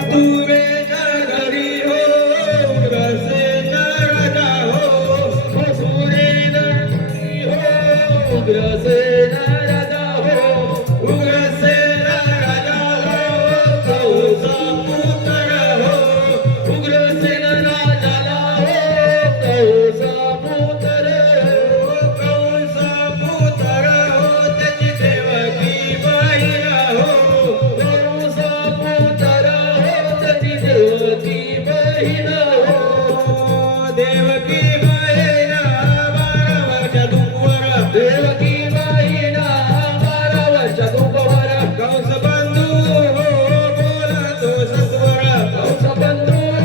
मथुरे नगरी हो उग्रसेन राजा हो मथुरे नगरी हो उग्रसेन राजा हो उग्रसेन राजा हो कंसा पुत्र हो उग्रसेन राजाला हो कंसा पुत्र हो कंसा पुत्र हो त्याची देवकी बहीण हो कंसा पुत्र हो त्याची देवकी बहीण हो देवकी बहीण 12 वर्ष दुःखवर देवकी बहीण 12 वर्ष दुःखवर कंस बंधू हो बोला तो सत्वर कंस बंधू हो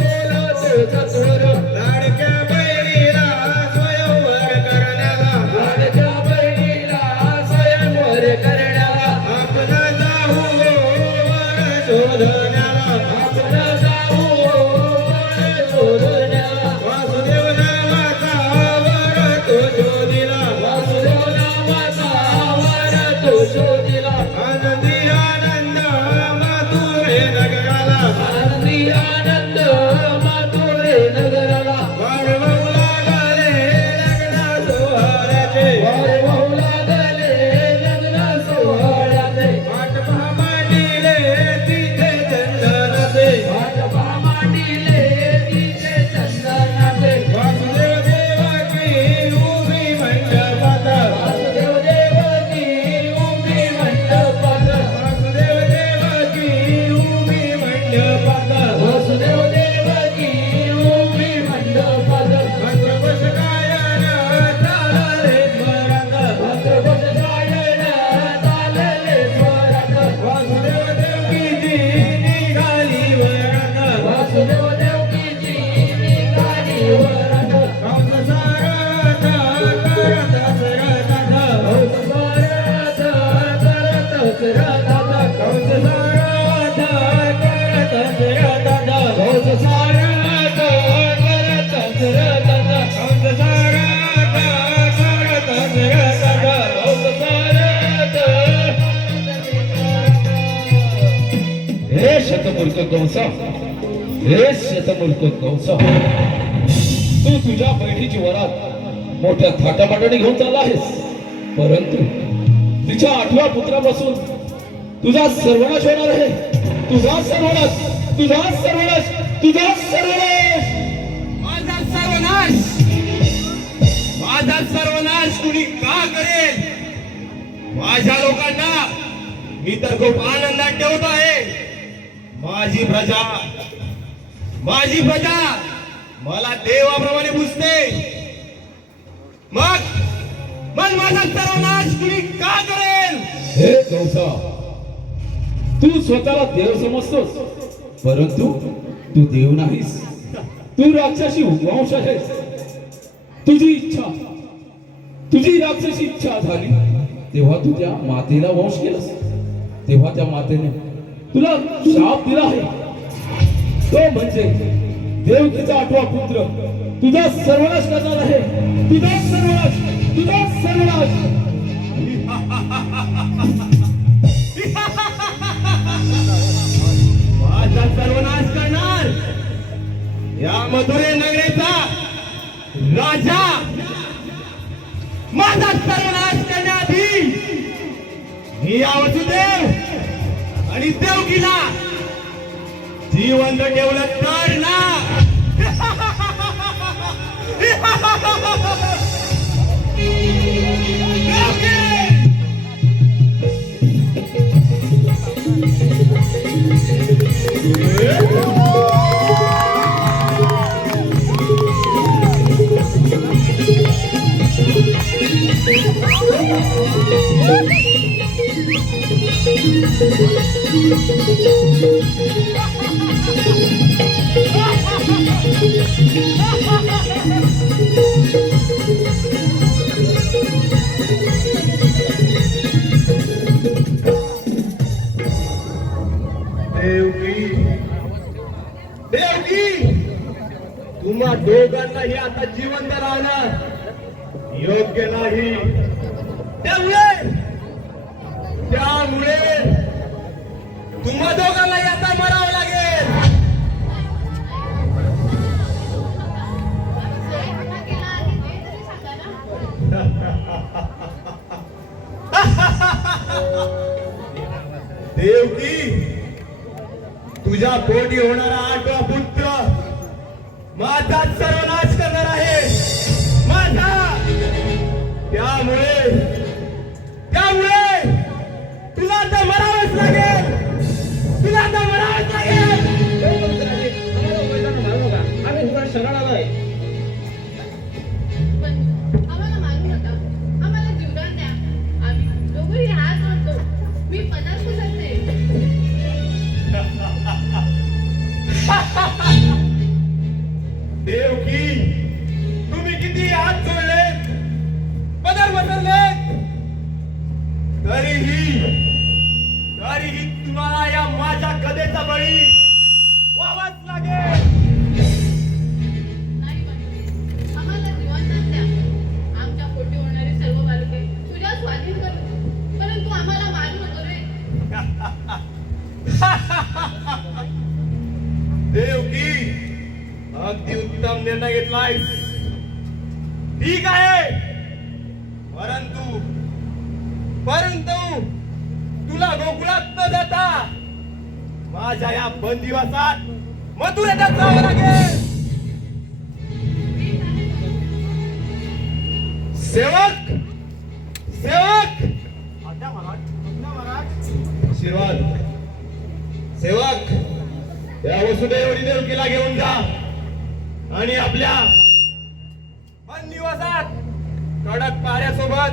बोला तो सत्वर लाडक्या बहिणीला स्वयंवर करण्याला लाडक्या बहिणीला स्वयंवर करण्याला आपण जाऊ हो वर शोधण्याला आपण जाऊ हो वर शोधण्याला वासुदेव नावाचा वर तो शोधिला वासुदेव नावाचा वर तो शोधिला आनंदी आनंद मथुरे नगराला आनंदी आनंद मथुरे नगराला वाढवू लागले लग्न सोहळ्याचे वाढवू लागले लग्न सोहळ्याचे वाटपा मांडिले तिथे चंदनाचे वाटपा मांडिले तिथे चंदनाचे वासुदेव देवकी उभी मंडपात वासुदेव देवकी उभी मंडपात वासुदेव देवकी उभी मंडपात वासुदेव देवकी उभी मंडपात मंत्रघोष गायन चालले स्वरात मंत्रघोष गायन चालले स्वरात वासुदेव देवकीची निघाली वरात वासुदेव देवकीची निघाली वरात कंस सारथ करत रथात कंस सारथ करत रथात कंस सारथ करत रथात कंस सारथ करत रथात कंस सारथ करत रथात कंस सारथ हे शतमूर्ख कंसा हे शतमूर्ख कंसा तू तुझ्या बहिणीची वरात मोठ्या थाटामाटाने घेऊन चालला आहेस परंतु तिच्या 8व्या पुत्रापासून तुझा सर्वनाश होणार आहे तुझा सर्वनाश तुझा सर्वनाश तुझा सर्वनाश माझा सर्वनाश माझा सर्वनाश कुणी का करेल माझ्या लोकांना मी तर खूप आनंदात ठेवत आहे माझी प्रजा मला देवाप्रमाणे पुजते मग माझा सर्वनाश कुणी का करेल हे कंसा तू स्वतःला देव समजतोस परंतु तू देव नाहीस तू राक्षसी वंश आहेस तुझी राक्षसी इच्छा झाली तेव्हा तू त्या मातेला वंश केलंस तेव्हा त्या मातेने तुला शाप दिला आहे तो म्हणजे देवकीचा 8वा पुत्र तुझा सर्वनाश करणार आहे तुझा सर्वनाश माझा सर्वनाश करणार या मथुरे नगरीचा राजा माझा सर्वनाश करण्याआधी मी या वसुदेव आणि देवकीला जिवंत ठेवलं तर ना देवकी तुम्हा दोघांनाही आता जिवंत राहणं योग्य नाही त्यामुळे तुम्हा दोघांनाही आता मरा देवकी, तुझ्या पोटी होणारा 8वा पुत्र माझा सर्वनाश करणार आहे, माझा. त्यामुळे तुला आता मरावंच लागेल, तुला आता मरावंच लागेल. आम्ही तुला शरण आलोय. पण आम्हाला मारू नका, आम्हाला जीवदान द्या. आम्ही दोघंही हात जोडतो. मी 50 दिवसाचे. देवकी, तुम्ही किती हात जोडले, पदर बदलले, तरीही तुम्हाला या माझ्या गदेचा बळी व्हावाच लागेल. नाही पण आम्हाला जीवनदान द्या. आमच्या पोटी होणारी सर्व बालके तुझ्या स्वाधीन कर. परंतु आम्हाला मारू नको रे. देवकी, अगदी उत्तम निर्णय घेतलायस. ठीक आहे, परंतु तुला गोकुळात न जाता माझ्या या बंदिवासात मथुरेत जावं लागेल. ठीक आहे. सेवक, आशीर्वाद. सेवक, या वसुदेवरी देवकीला घेऊन जा आणि आपल्या बंदिवासात कडक पाऱ्यासोबत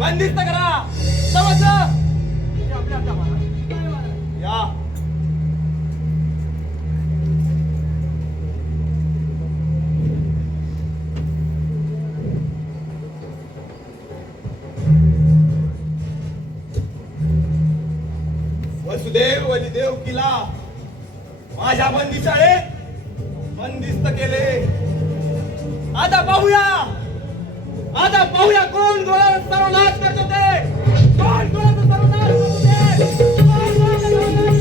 बंदिस्त करा. समजलं? या. वसुदेव आणि देवकीला माझ्या बंदिशाळेत बंदिस्त केले. आता पाहूया कोण कोणाचा सर्वनाश करतो ते. कोण कोणाचा सर्वनाश करतो ते. कोण कोणाचा सर्वनाश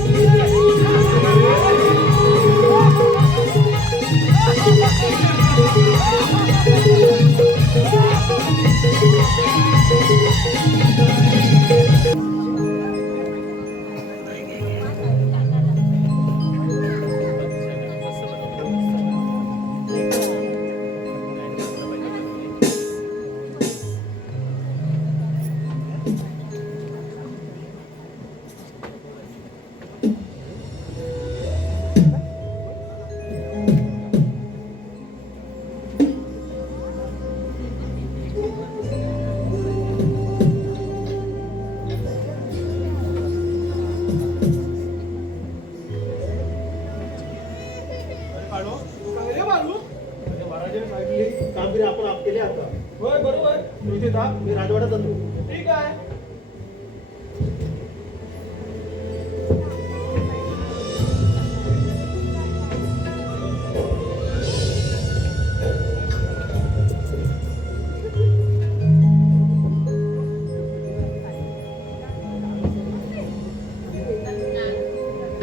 कामगिरी आपण केली आता. होय, बरोबर. तू इथे थांब, मी राजवाड्यात जातो. ठीक आहे.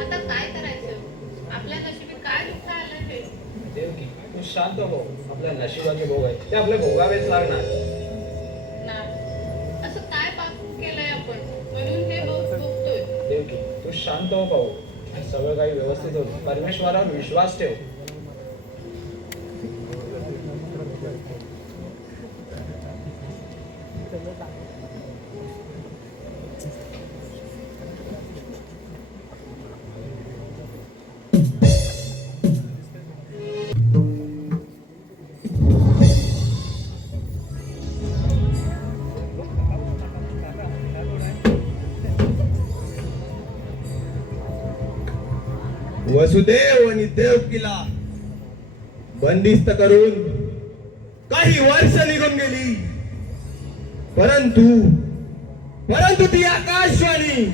आता काय करायचं? आपल्या नशिबी काय दुःख आलं हे? देवकी, तू शांत हो. आपल्या नशिबाचे भोग आहे, ते आपल्या भोगावेच लागणार. ना, असं काय पाप केलंय आपण म्हणून हे भोगतोय? देवकी, तू शांत हो पाहू. आणि सगळं काही व्यवस्थित होईल. परमेश्वरावर विश्वास ठेव. वसुदेव आणि देवकीला बंदिस्त करून काही वर्ष निघून गेली, परंतु ती आकाशवाणी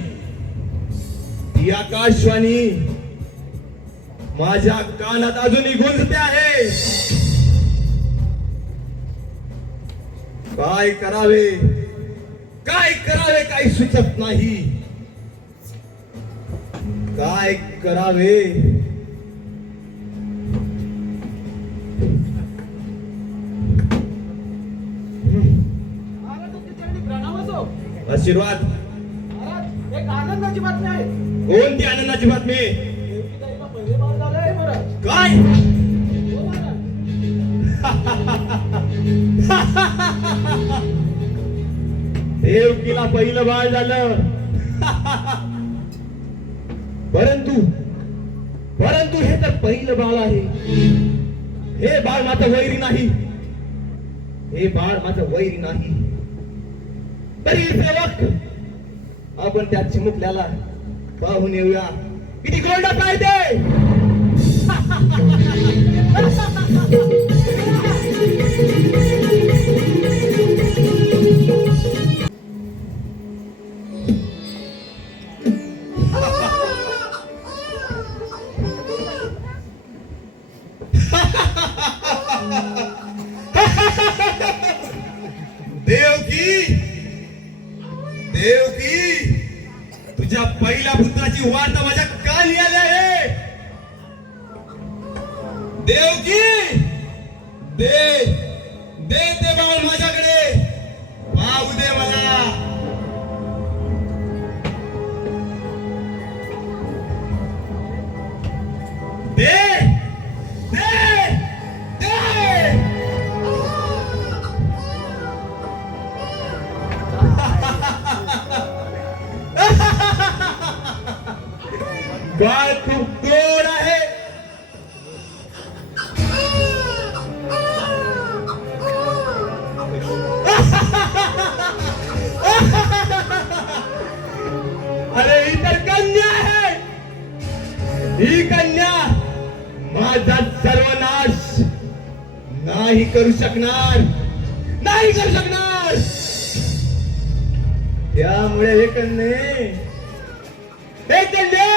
माझ्या कानात अजूनही गुंजते आहे. काय करावे काही सुचत नाही. काय करावे? आशीर्वाद. महाराज, एक आनंदाची बातमी आहे. कोणती आनंदाची बातमी? देवकीताईला पहिले बाळ झालंय बरं. काय? हो महाराज. देवकीला पहिलं बाळ झालं. परंतु परंतु हे तर पहिलं बाळ आहे. हे बाळ माझं वैरी नाही. हे बाळ माझं वैरी नाही. तरी सेवक, आपण त्या चिमुकल्याला पाहून येऊया. किती गोंडस आहे ते. देवकी, देवकी, तुझ्या पहिल्या पुत्राची वार्ता माझ्या कानी आली आहे. देवकी, दे दे ते बाळ माझ्याकडे. पाहू दे मला. दे दे दे. बाळ खूप गोड आहे. अरे ही तर कन्या आहे. ही कन्या माझा सर्वनाश नाही करू शकणार. नाही करू शकणार. त्यामुळे हे कन्ये, हे कन्ये,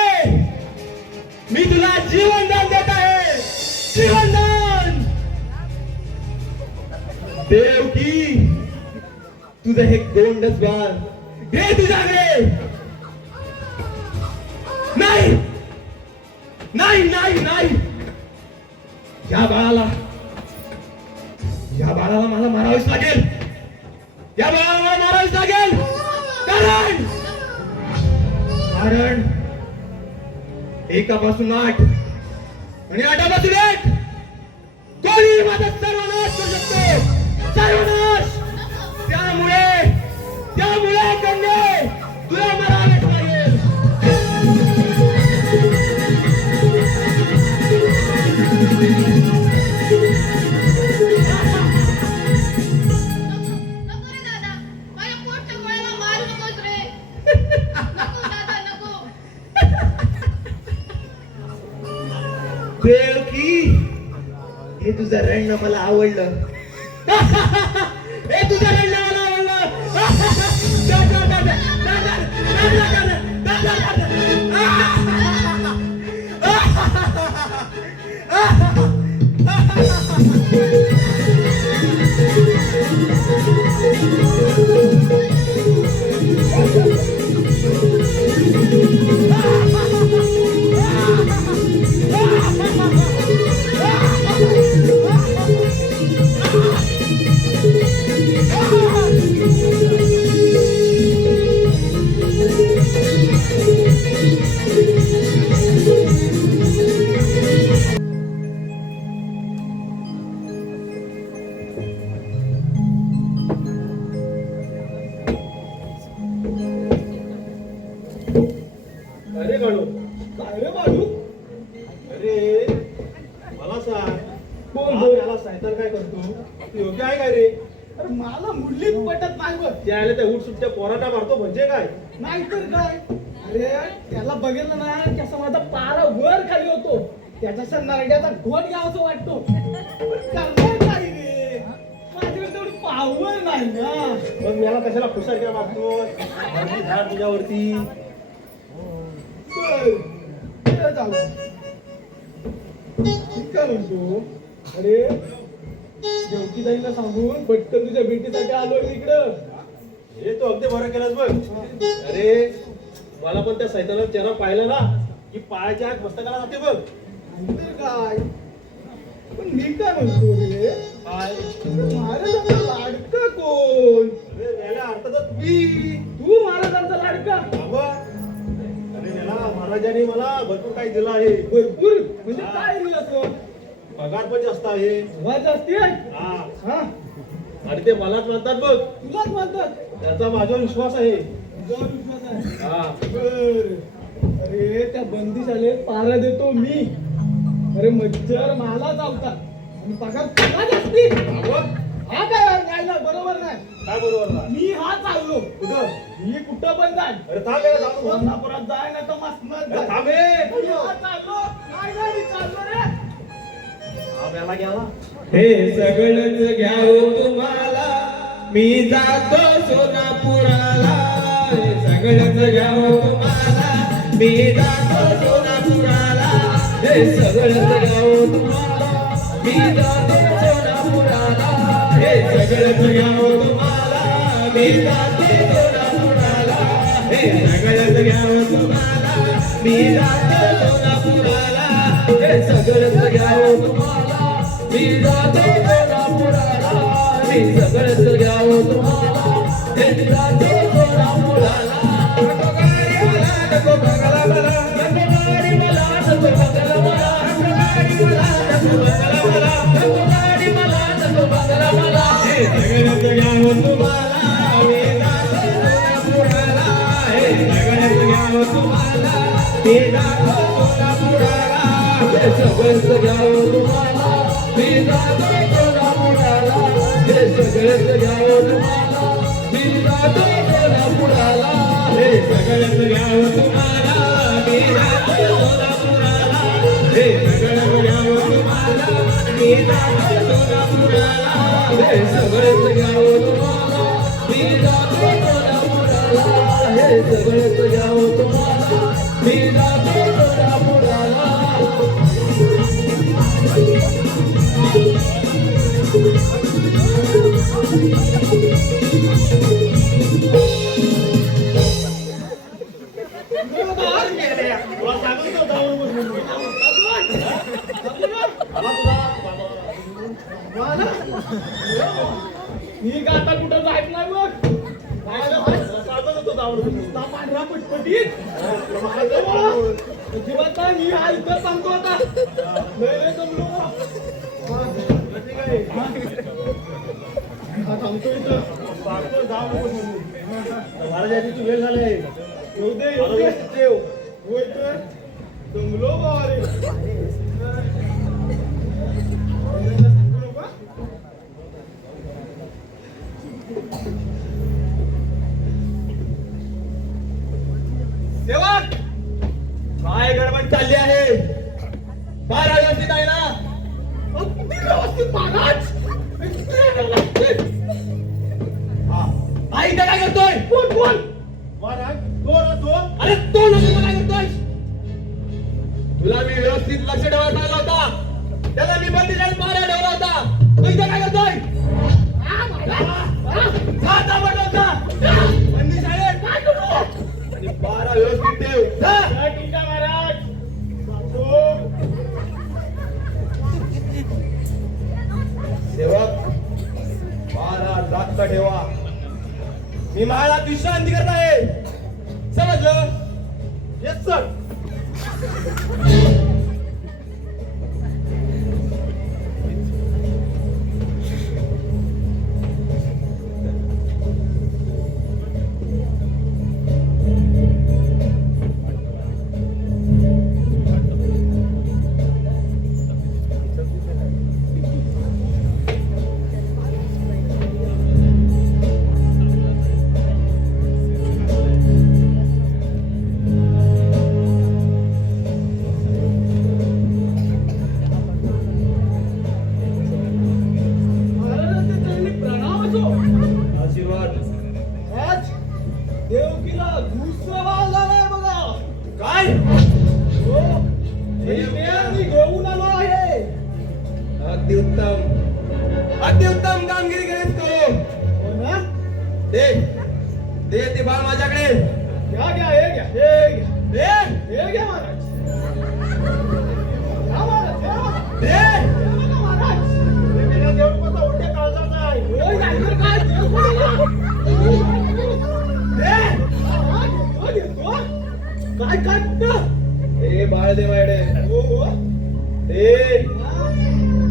मी तुला जीवनदान देत आहे. जीवनदान. देवकी, तुझं हे गोंडस बाळ हे तुझ्याकडे. नाही नाही नाही नाही. या बाळाला मला मारावेच लागेल. या बाळाला मला मारावेच लागेल. कारण कारण एकापासून 8 आणि 8पासून 1 कोणी माझा सर्वनाश करू शकतो. सर्वनाश. त्यामुळे कन्ये, तुला मरावेच लागेल. नको रे दादा, माझ्या पोटच्या गोळ्याला मारू नकोस रे. नको दादा, नको. देवकी, हे तुझं रडणं मला आवडलं. हे तुझं रडणं मला आवडलं. अरे बाळू, काय रे बाळू? अरे मला सांग, कोण याला सायतान काय करतो? योग्य आहे काय रे? अरे मला मुलीच पटत नाही बघ. ते आले त्या उठ सुट्ट्या पोराटा मारतो म्हणजे काय? नाहीतर काय. अरे त्याला बघितलं ना कसा माझा पारा वर खाली होतो. त्याच्या नरड्याचा घोट घ्यावासा वाटतो. पण करणार काय रे? माझ्याकडे तेवढी पावर नाही ना. मग मी याला कशाला खुशाल मारतो? माझी झाड तुझ्यावरती. बर, ते जाऊ. ठीक आहे म्हणतो. अरे देवकीताईला सांगून पटकन तुझ्या भेटीसाठी आलोय मी इकडं. हे तो अगदी बरं केलास बघ. अरे मला पण त्या सैतानाचा चेहरा पाहिला ना की पायाच्या आत मस्तकाला जाते बघ. नाहीतर काय. पण मी काय म्हणतो रे, काय? महाराजांचा लाडका कोण? अरे याला अर्थातच मी. तू महाराजांचा लाडका? बाबा, अरे याला माझ्या महाराजांनी मला भरपूर काही दिलं आहे. भरपूर म्हणजे काय रे असं पगार पण जास्त आहे. वाज असते हा हा आणि ते मलाच म्हणतात बघ. तुलाच म्हणतात त्याचा माझ्यावर विश्वास आहे. तुझ्यावर विश्वास आहे. हा बर. अरे त्या बंदीशाले पारा देतो मी. अरे मच्छर मला चावतात आणि पगार तुलाच असते. अगं, हा काय न्यायला बरोबर नाही. काय बरोबर ना? मी हा चाललो कुठं? मी कुठं पण जाईल. अरे थांब रे, थांब. कोल्हापुरात जाय ना तर मसनात अरे जाय. थांब रे. मी हा चाललो. नाही नाही मी चाललो रे. थांब, याला घ्याला. हे सगळंच घ्यावं तुम्हाला मी जातो सोनापुराला. हे सगळंच घ्यावं तुम्हाला मी जातो सोनापुराला. हे सगळंच घ्यावं तुम्हाला मी जातो सोनापुराला. हे सगळंच घ्यावं तुम्हाला मी जातो सोनापुराला. हे सगळंच घ्यावं तुम्हाला मी जातो सोनापुराला. हे सगळंच घ्यावं तुम्हाला मी जातो सोनापुराला. मी सगळंच घ्यावं तुम्हाला हे जातो सोनापुराला. नको गाडी मला, नको बंगला मला, नको गाडी मला, नको बंगला मला, नको गाडी मला, नको बंगला मला, नको गाडी मला, नको बंगला मला. हे सगळंच घ्यावं तुम्हाला मी जातो सोनापुराला. हे सगळंच घ्यावं तुम्हाला मी जातो सोनापुराला. हे सगळंच घ्यावं तुम्हाला मी जातो सोनापुराला. हे सगळंच घ्यावं तुम्हाला मी जातो सोनापुराला. हे सगळंच घ्यावं तुम्हाला मी जातो सोनापुराला. हे सगळंच घ्यावं तुम्हाला मी जातो सोनापुराला. हे सगळंच घ्यावं तुम्हाला मी जातो सोनापुराला. हे सगळंच घ्यावं तुम्हाला मी जातो सोनापुराला. तुला सांगत होतो जाऊन बस म्हणून. आला तुझा बाबा. मी का आता कुठं जायत नाही बघ. तुला सांगत होतो जाऊन बस म्हणून. नुसता पांढरा पटपटीत. अजिबात नाही, मी हा इथं सांगतो आता. लय लय जमलो. ठीक आहे. हा थांबतो इथं. सांगतो जाऊन बस म्हणून. महाराजांची वेळ झाली आहे. येऊ दे येऊ दे. देव. होय तर जमलो बाबा रे. सेवक काय गडबड चालली आहे? बारा व्यवस्थित आहे ना? अगदी व्यवस्थित महाराज. अगदी व्यवस्थित. हा. हा, इथं काय करतोय? कोण कोण महाराज तो अरे तो नको काय करतोय? तुला मी व्यवस्थित लक्ष ठेवायला सांगितलं होता. त्याला मी बंदीशाळेत मारायला ठेवला होता. तू इथं काय करतोय? आता बनवता बंदीशाळेत काय करू? आणि बारा व्यवस्थित ठेव. जा. ठीक आहे महाराज. सांगतो. सेवक बारा जास्त ठेवा. मी महाराज विश्रांती करत आहे. समजलं? Yes sir. महाराजांच्या चरणी प्रणाम असो. आशीर्वाद. आज देवकीला दुसरा वाल झालाय बघा. काय? हो. ही पेर मी घेऊन आलो आहे. अगदी उत्तम कामगिरी करीत तो. हो ना? दे दे ते बाळ माझ्याकडे. घ्या घ्या हे घ्या हे घ्या दे हे घ्या महाराज. घ्या महाराज घ्या. दे. हे बघा महाराज. त्याला देऊन पता उलट्या काळजाचा आहे. होय नाहीतर काय देव कोणाला? दे. हा, घेतो, घेतो. काय काय काय ए बाळ दे मायडे हो हो ए हा.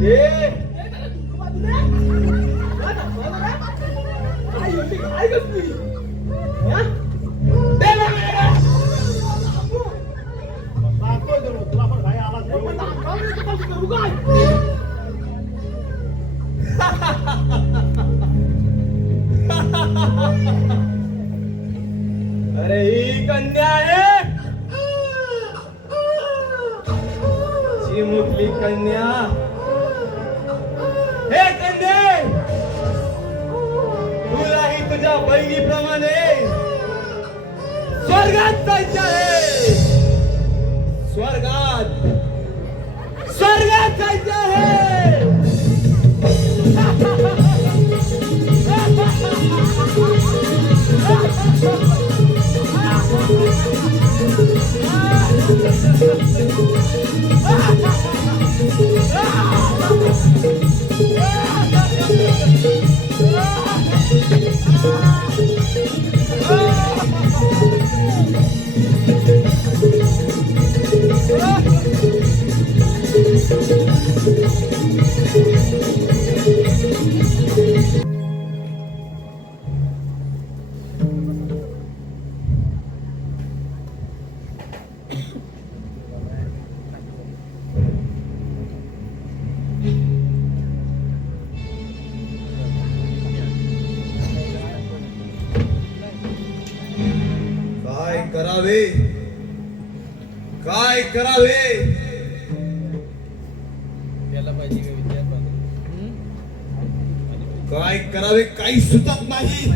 ए ए, त्याला दुसरं बाजूला आहे. हा, दाखवा जरा. काय होते, काय करतोय? हा? दे मायडे सांगतोय तुला पण भाई आला ए, पण दाखवा रे, तू कसं करू काय? अरे ही कन्या आहे चिमुकली कन्या हे कन्या तुलाही तुझ्या बहिणीप्रमाणे स्वर्गात जायचे आहे स्वर्गात स्वर्गात जायचे आहे काय करावे काय करावे काय करावे काही सुचत नाही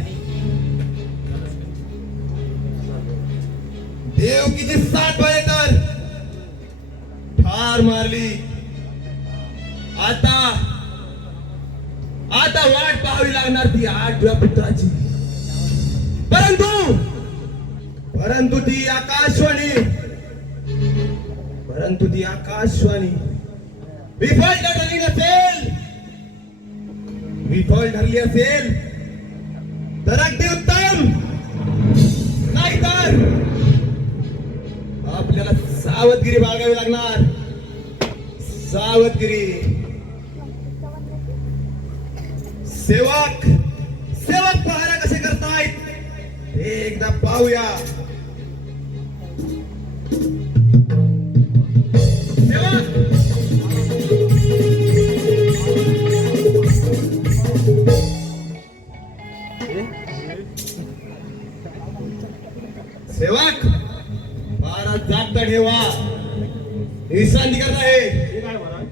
देव किती साथ पाहिजे तर ठार मारली आता आता वाट पाहावी लागणार ती आठव्या पुत्राची परंतु ती आकाशवाणी विफल ठरली असेल तर अगदी उत्तम नाहीतर आपल्याला सावधगिरी बाळगावी लागणार सावधगिरी सेवक पहारा कसे करतायत हे एकदा पाहूया सेवक पहारा जागता ठेवा विश्रांती करत आहे हे काय म्हणा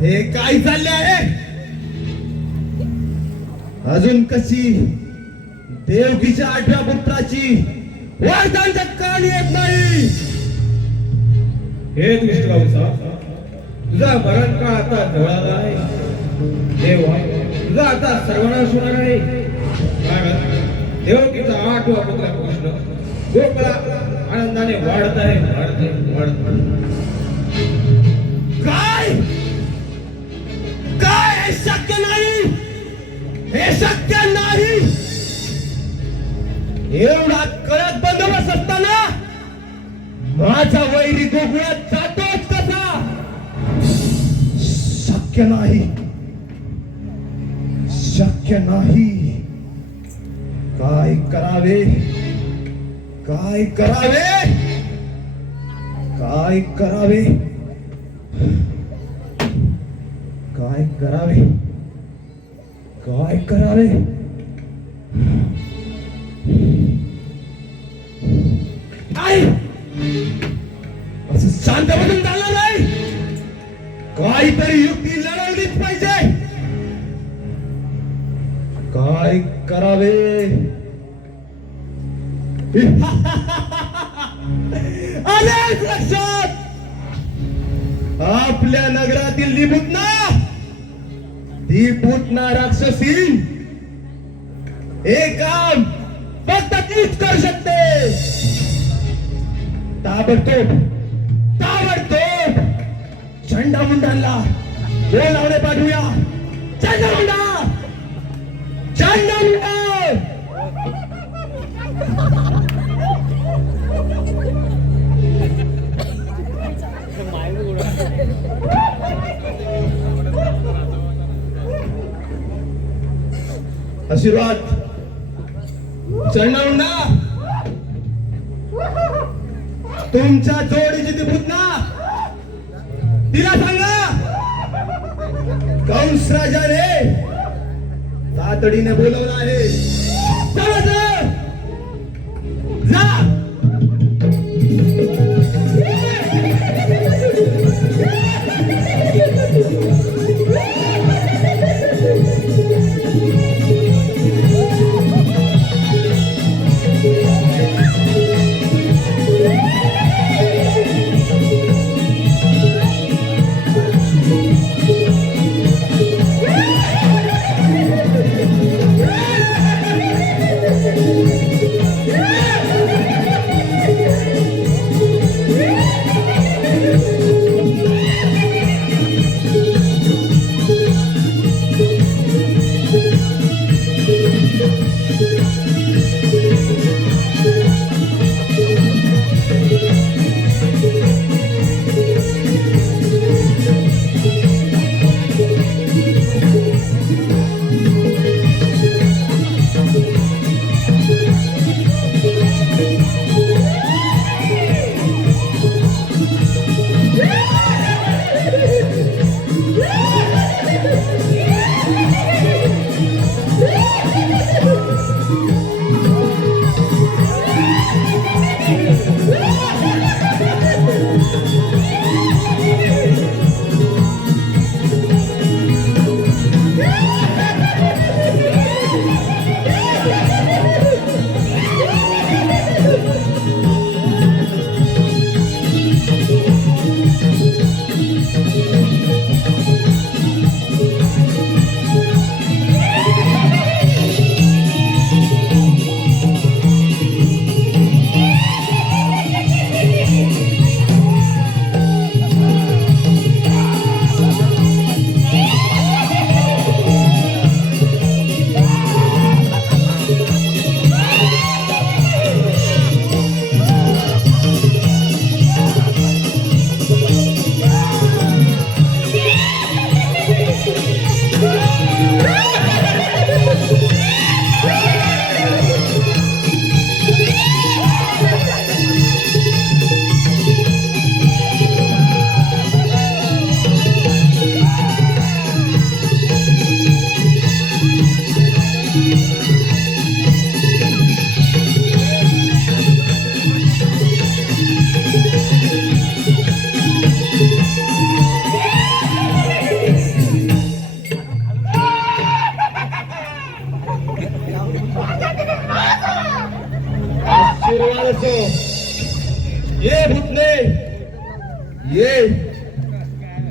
हे काय चालले आहे? अजून कशी देवकीच्या 8व्या पुत्राची वर्धांच्या कानी येत नाही. हे दृष्ट गावचा तुझा मरण काळ आता जवळ आहे. देवा तुझा आता सर्वनाश होणार आहे. देवकीचा 8वा पुत्र कृष्ण गोकुळा आनंदाने वाढत आहे. काय काय हे शक्य नाही. हे शक्य नाही. एवढा कडक बंदोबस्त असताना माझा वैरी गोकुळात जातोच कसा? शक्य नाही. शक्य नाही. काय करावे? काय करावे? काय करावे? काय करावे? काय करावे? काय असं शांत बसून चालणार नाही. काहीतरी युक्ती लढवलीच पाहिजे. काय करावे? आलेच लक्षात. आपल्या नगरातील ती पूतना राक्षसी हे काम फक्त तीच करू शकते. ताबडतोब चंडामुंडांना बोलावणे पाठवूया. चंडामुंडा आशीर्वाद. चंडामुंडा तुमच्या जोडीची ती पुतना तिला सांगा कंस राजाने तातडीने बोलवलं आहे. चला जा.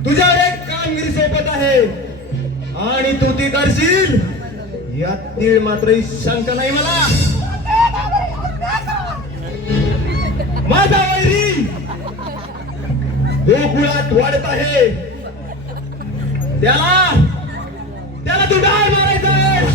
तुझ्यावर एक कामगिरी सोपत आहे आणि तू ती करशील यात तीळ मात्र शंका नाही मला. माझा वैरी गोकुळात वाढत आहे, त्याला तू डाळ मारायचा आहेस.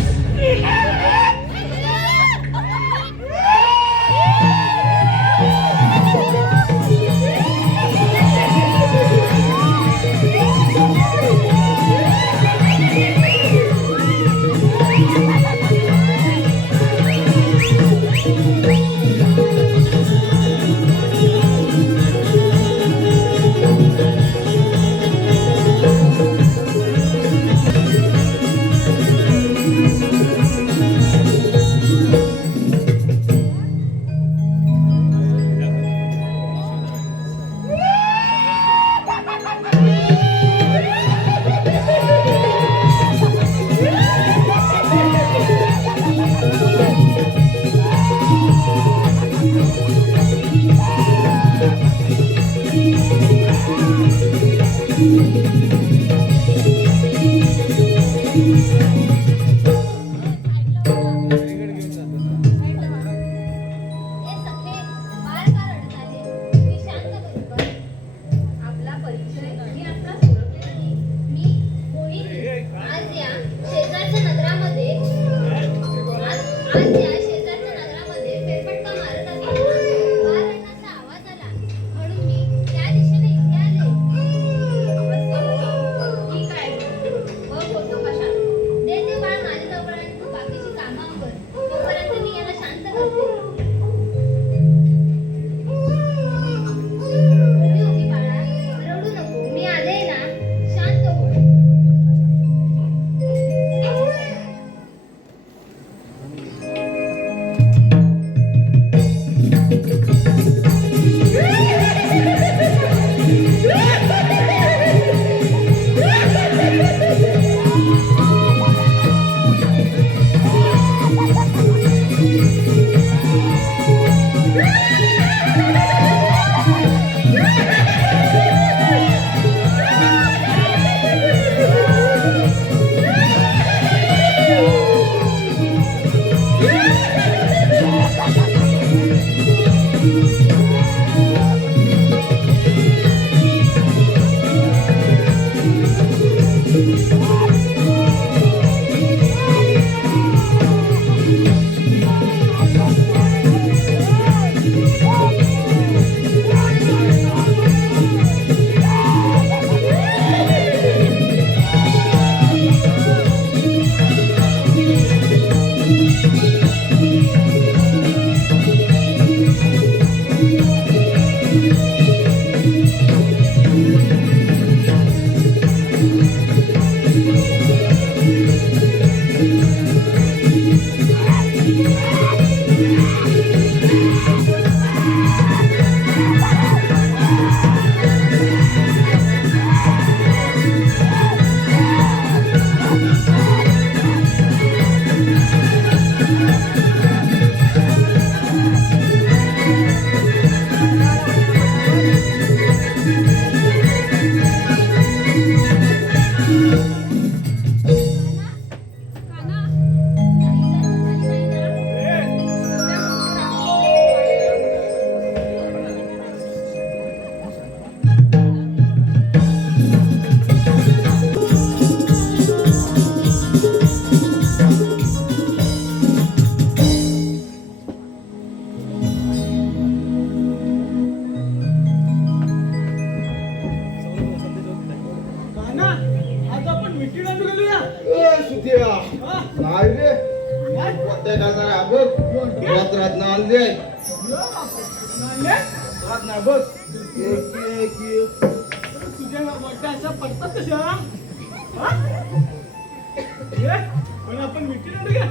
आपण मिठी नंतर घ्या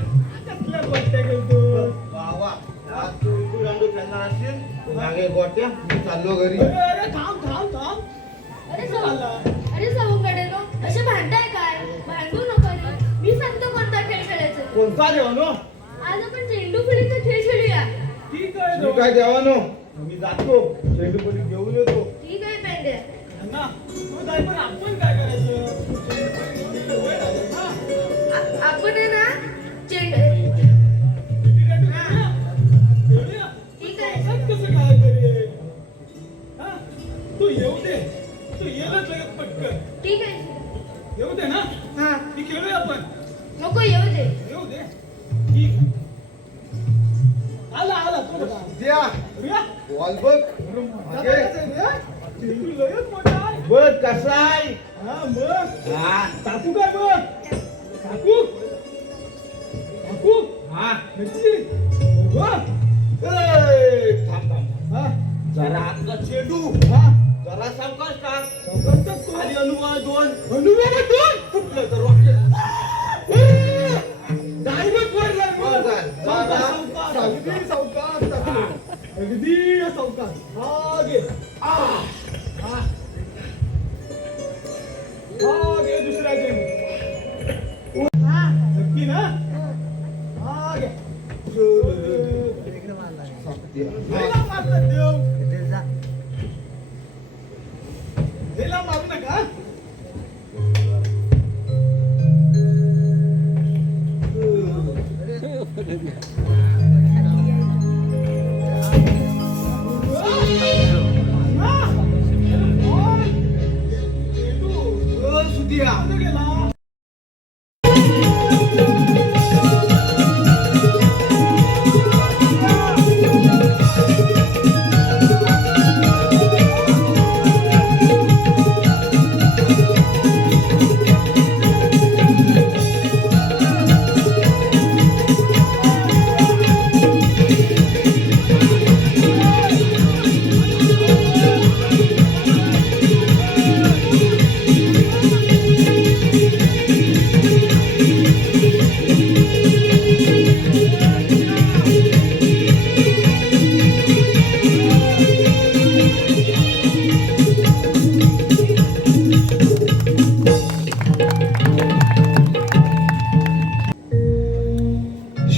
कसल्या गोट्या खेळतो मागे गोट्या मी चाललो घरी. अरे थांब थांब थांब अरे सावंकडे नो असे भांडताय काय? भांडू नका रे. मी सांगतो कोणता खेळ खेळायचा. कोणता देवानो? आज आपण चेंडू फुलीचा खेळ खेळूया. ठीक आहे तू काय देवानो मी जातो चेंडू पडी घेऊन येतो. ठीक आहे पेंड्या. ना तू जाय पण आपण ठीक आहे ठीक आहे. येऊ दे ना हा ती खेळूया आपण. नको येऊ दे. येऊ दे ठीक आहे. आला तो बघा. द्या रिया बॉल बघ दादा कसं आहे रिया? चेंडू लयच मोठा आहे. बघ कसा आहे हा मग हा काकू काय मग काकू काकू हा नक्की वा थांब थांब हा जरा आपला चेंडू हा जरा सावकाश टाक सावकाश तो खाली अनुमान दोन अनुभव दोन फुटलं तर रॉकेट डायरेक्ट वर लागलं. सावकाश, सावकाश, सावकाश. अगदी सावकाश टाकलं. अगदी सावकाश. हा घे. हा. हा घे दुसरा गेम. हा नक्की ना? हा घे. हेला मारलं देव. हेला मारू नका. सुदिया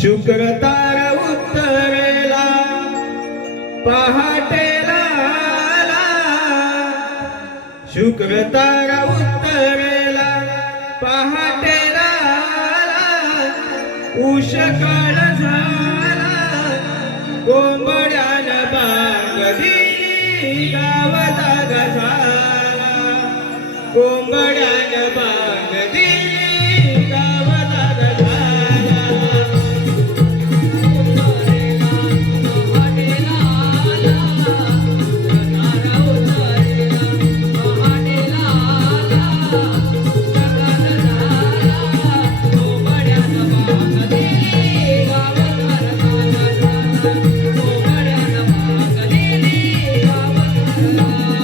शुक्र तारा उत्तरेला पहाटेला आला. शुक्र तारा उत्तरेला पहाटेला आला. उष काळ झाला कोंबड्यान बागदी गाव जागा झाला. कोंबड्यान बागदी गाव जागा झाला.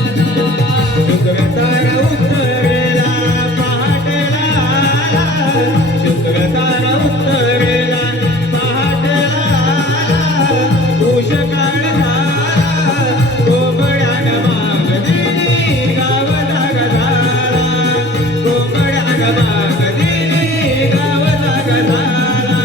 शुक्र तारा उत्तरेला पहाटेला आला. शुक्र तारा उत्तरेला पहाटेला आला. उष काळ झाला कोंबड्यान मागदिली गाव जागा झाला. कोंबड्यान मागदिली गाव जागा झाला.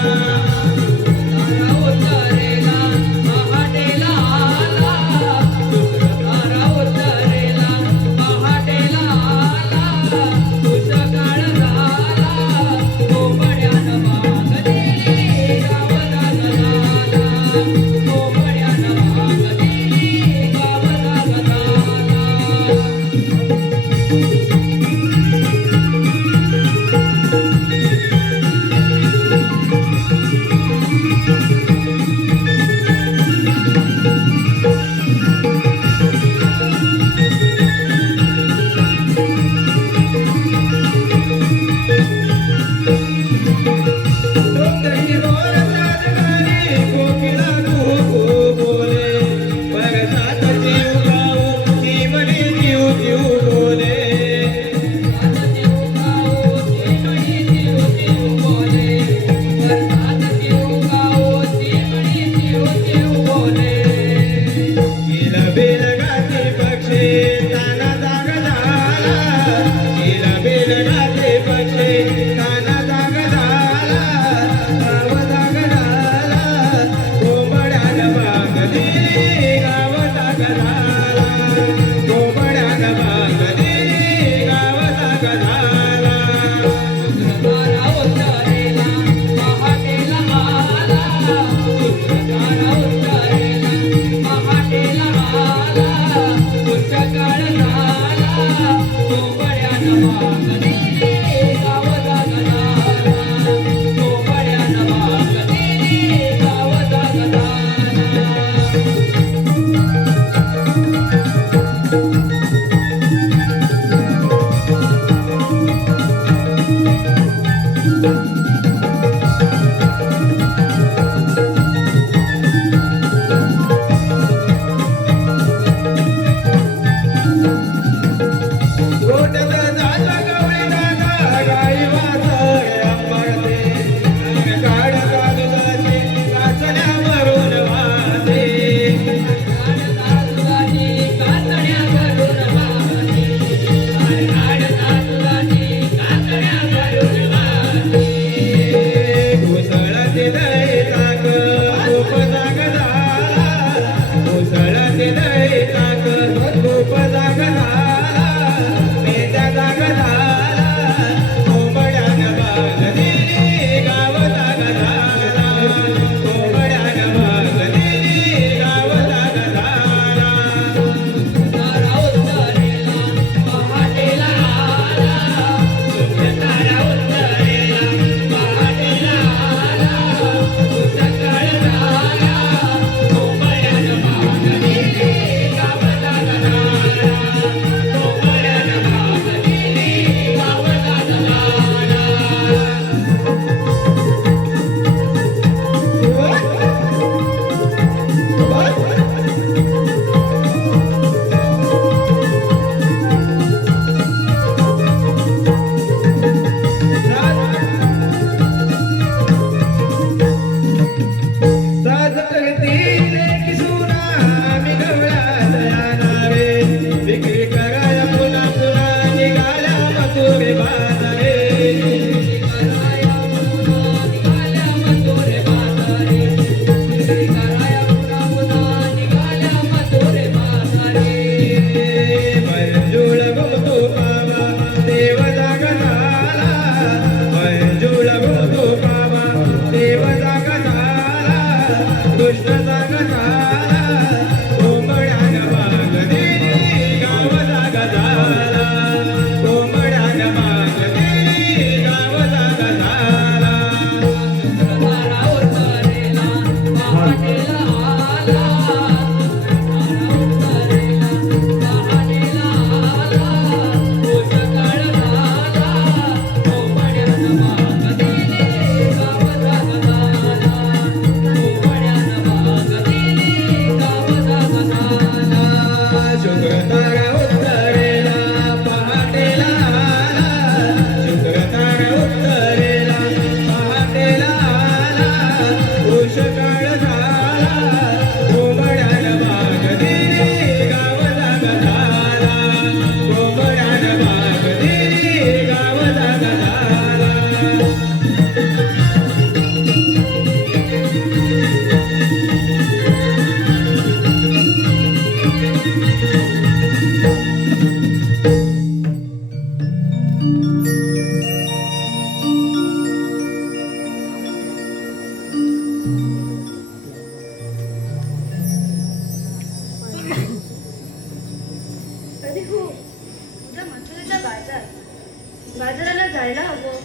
बाजाराला जायला हवं,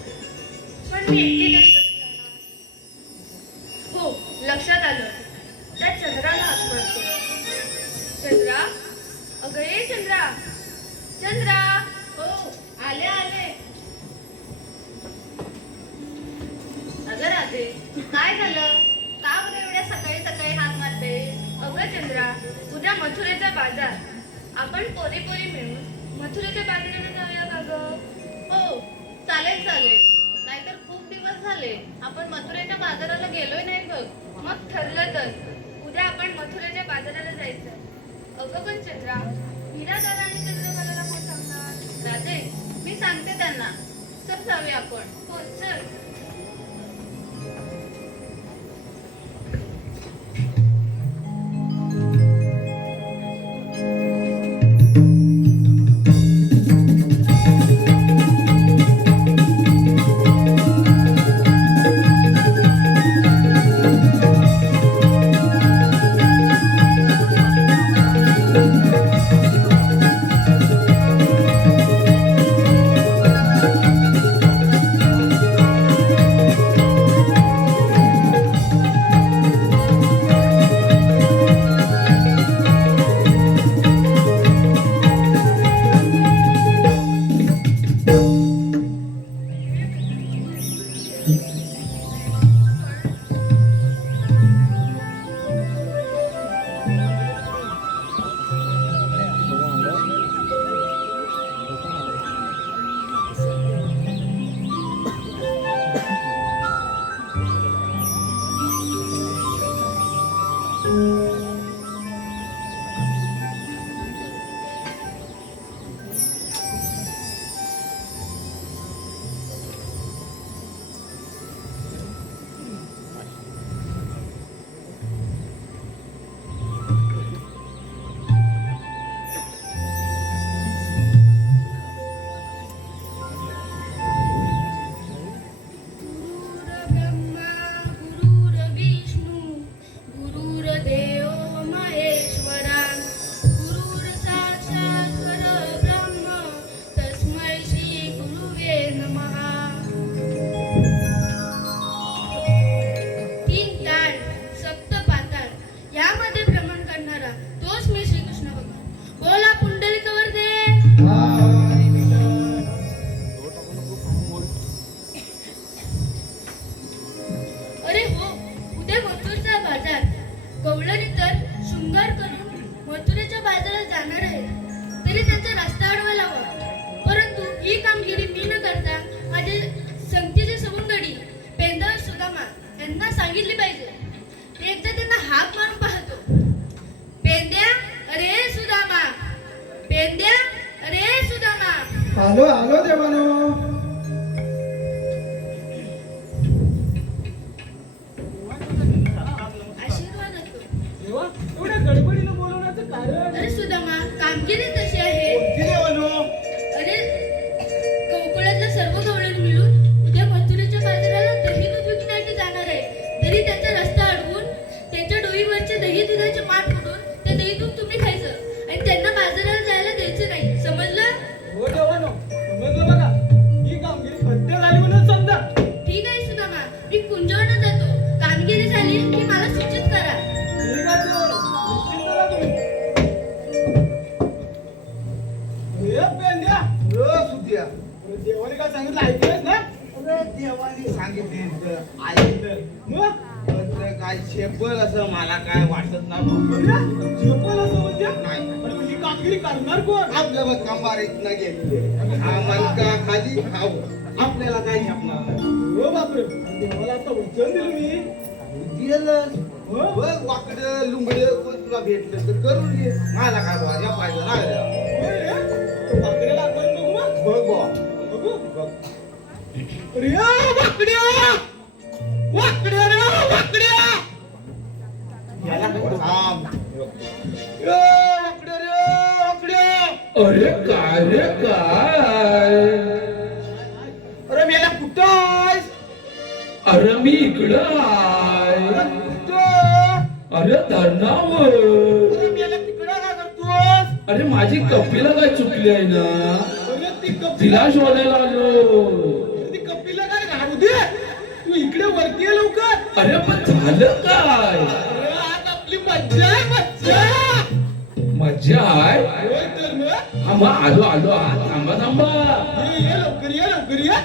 पण मी एकटी तरी कशी जाणार? हो, लक्षात आलं. त्या चंद्राला हात मारतो. चंद्रा, अगं ये चंद्रा, चंद्रा. हो, आले आले. अगं राधे, काय झालं? का बरं एवढ्या सकाळी सकाळी हात मारते? अगं चंद्रा, उद्या मथुरेचा बाजार. आपण पोरी पोरी मिळून मथुरेच्या बाजाराला जाऊया का गं? हो, चालेल चालेल. नाहीतर खूप दिवस झाले आपण मथुरेच्या बाजाराला गेलोय नाही बघ. मग ठरलं तर उद्या आपण मथुरेच्या बाजाराला जायचं. अगं पण चंद्रा, मीरादादा आणि चंद्रकलाला कोण सांगणार? राधे, मी सांगते त्यांना. चल जाऊया आपण. हो चल. हाक मारून पाहतो. पेंद्या, अरे सुदामा, पेंद्या, अरे सुदामा. आलो आलो देवानो. आशीर्वाद असतो. देवा एवढ्या गडबडीनं बोलवण्याचं कारण? अरे सुदामा, कामगिरी कशी आहे? कोणती देवानो? अरे गोकुळातल्या सर्व गवळण मिळून उद्या मथुरेच्या बाजाराला दही दूध विकण्यासाठी जाणार आहे. तरी त्यांचा रस्ता अडवून त्यांच्या डोईवरचे दही दुधाचे माठ फोडून ते दही दूध तुम्ही खायचं आणि त्यांना बाजाराला जायला द्यायचं नाही. समजलं? हो देवानो, समजलं बघा. ही कामगिरी फत्ते झाली म्हणून समजा. ठीक आहे सुदामा, मी कुंजवरनं जातो. कामगिरी झाली की मला सूचित करा. ठीक आहे देवानो, निश्चिंत राहा तुम्ही. हे पेंद्या, सुद्या देवाने काय सांगितलं ऐकलंस ना? देवाने सांगितले ऐकलं मग पण काय शेपल असं मला काय वाटत नाही पेंद्या, झोपलं असं म्हणजे? नाही. अरे मग ही कामगिरी करणार कोण? आपल्या बघ कंबार इथनं गेले हा मनका खाली खावं आपल्याला काय झेपणार नाही. हो बापरे, देवाला आता वचन दिलं मी. दिलं हो? बघ वाकड लुंगड तुला भेटलं तर करून घे मला काय बाबा पाहिजे नाही होय रे? तो वाकड्याला आपण बघू मग. बघ बुवा. बघू? बघ अरे या वाकड्या! वाकड्या रे, वाकड्या! याला थांब यो, वाकडं रे, वाकडं. अरे काय रे काय? अरे मेला कुठं आहेस? अरे मी इकडं आहे. कुठं? अरे धरणावर. अरे मेला तिकडं काय करतोस? अरे माझी कपिला काय चुकली आहे ना, अरे ती कपिला, तिला शोधायला आलो. ती कपिला काय घालू दे. तू इकडे वरती ये लवकर. अरे पण झालं काय? अरे आज आपली मज्जा आहे, मज्जा. मज्जा आहे. होय तर मग. हा मग आलो आलो थांबा थांबा. ये लवकर ये, लवकर ये. रे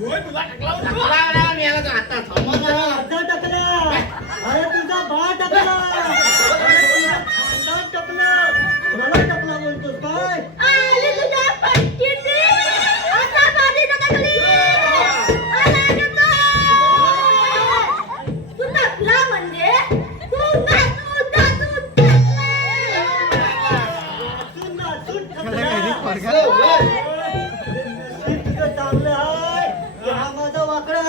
होय, तुला टाकला होता. मी आला तर आता थांबा जरा. अर्धा टाकला. अरे तुझा बा टाकला. खानदान टाकलं. मला टाकला बोलतोस काय? आली तुझ्या पटकीची. आता माझी टाकली. आला घेतो. तू टाकला म्हणजे तू नाचून टाकला. नाचून नाचून टाकला. तुझं चांगलं आहे. हा माझा वाकडा आहे.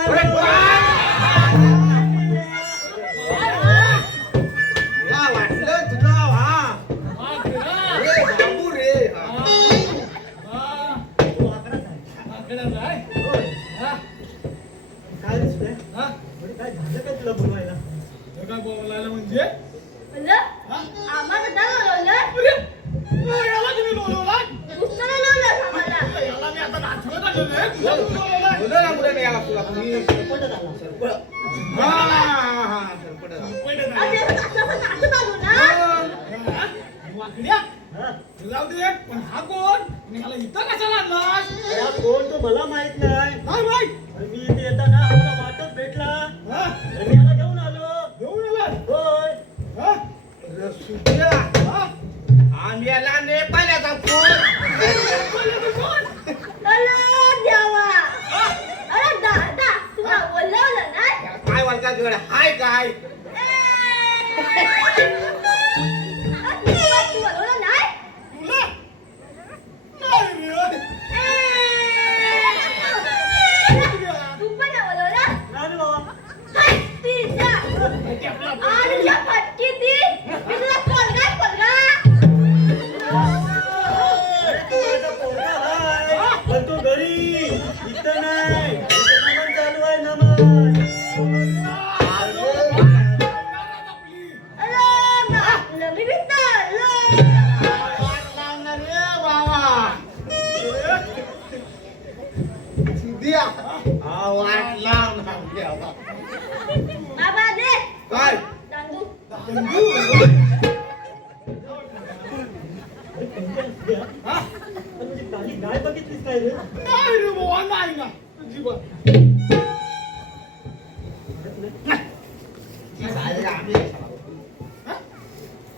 तुला वाटलं तुला हा रे बाबू रे काय दिसतंय? म्हणजे काय झालं काय तुला बोलवायला? काय बोलायला म्हणजे? म्हणलं आम्हाला बोलवलं. याला तुम्ही बोलवला? दुसरं बोलवलं आम्हाला. याला मी आता नाचवत आलेलो आहे. तुला कोण बोलवलंय? बोला ना पुढे याला तुला तुम्ही सरपंच आला. सरपट आणि असं नाचत आलो ना. वाकड्या? जाऊ दे. पण हा कोण? आणि ह्याला इथं कशाला आणलास? हा कोण तो मला माहित नाही. काय माहित? आणि मी इथे येताना मला वाटत भेटला. हा? आणि मी याला घेऊन आलो. घेऊन आलास? होय. हा? सुद्या हा? आम्ही याला नेपाळ्याचा फोन अरे देवा. अरे दादा तुला बोलवलं नाही. काय वाटतं तुला हाय काय तू बोलवलं नाही. तुला? नाही रे. तू पण नाही बोलवलं. नाही बाबा. हाय पिझ्झा. आणि या फटकी ती मी तुला पोरगा अरे तू माझा पोरगा आहे. पण तू घरी इथं नाही. नमन चालू आहे नमन. मी विचारलं. सुद्या हा वाटला बाबा दे काय तांदूळ. हा? पण म्हणजे काही गाय बघितलीस काय रे? नाही रे बाबा, नाही ना. अजिबात.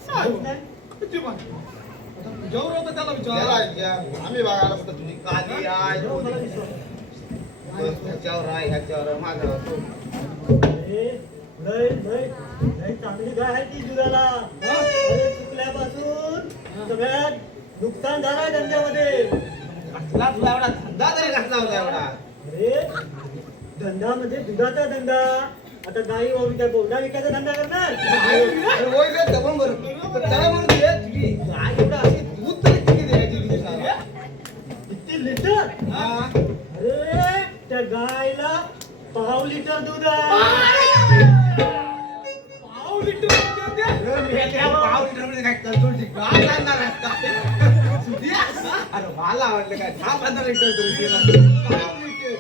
हा? नाही. अजिबात. आता तुझ्यावर होतं त्याला विचार. आम्ही बघायला फक्त तुम्ही काली आहे मला विश्वास. ह्याच्यावर आहे ह्याच्यावर माझा अरे, लय लय लय चांगली गाय आहे ती दुधाला. अरे चुकल्यापासून सगळ्यात नुकसान झालंय धंद्यामध्ये. कसला तुला एवढा धंदा तरी कसला होता एवढा अरे धंदा म्हणजे दुधाचा धंदा. आता गाई वरून काय बोलणार विकायचा धंदा करणार? अरे होय रे दमन बरं पण त्याला म्हणून तुझी गाय एवढा अशी दूध तरी किती द्यायची दिवसाला किती लिटर? हा अरे त्या गायला पाव लिटर दूध आहे. पाव लिटर देते. पाव लिटर मध्ये काय कंट्रोलची गाय आणणार आहे काय? सुद्या? अरे मला वाटलं काय 10-15 लिटर तरी दिला. पाव लिटर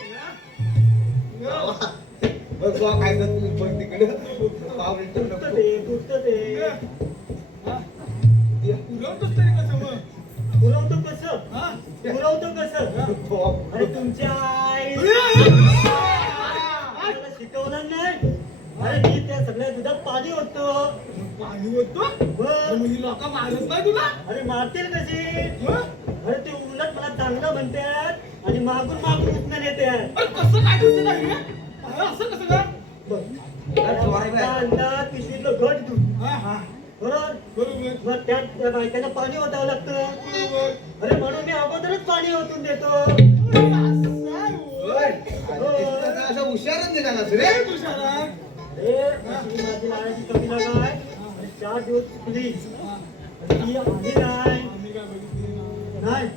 बघ बुवा काय करतो तू बघ तिकडे पाव लिटर दूध नको. ते दूध ते हा? पुरवतोस तरी कसं मग? पुरवतो कसं? हा? पुरवतो कसं? बाप. अरे तुमच्या आई शिकवलं नाही. अरे मी त्या सगळ्या दुधात पाणी होतो. पाणी होतो? मग ही लोक मारत नाही तुला? अरे मारतील कशी? हं? अरे ते उलट मला चांगलं म्हणतात आणि मागून मागून उचलून येते. अरे कसं काय कसं नाही रे? अरे असं कसं काय? अंदाज पिशवीतलं घट दूध हा हा बरोबर. बरोबर मग त्यात त्या बायकांना पाणी ओतावं लागतं. बरोबर. अरे म्हणून मी अगोदरच पाणी ओतून देतो. अरे असं आहे होय. होय. अरे तिथं तर असं हुशारच निघालास रे रे तुषारा. अरे अशी माझी लाडाची कविता काय आणि 4 दिवस चुकली हा. आणि ती आली नाही. आम्ही काय बघितलं नाही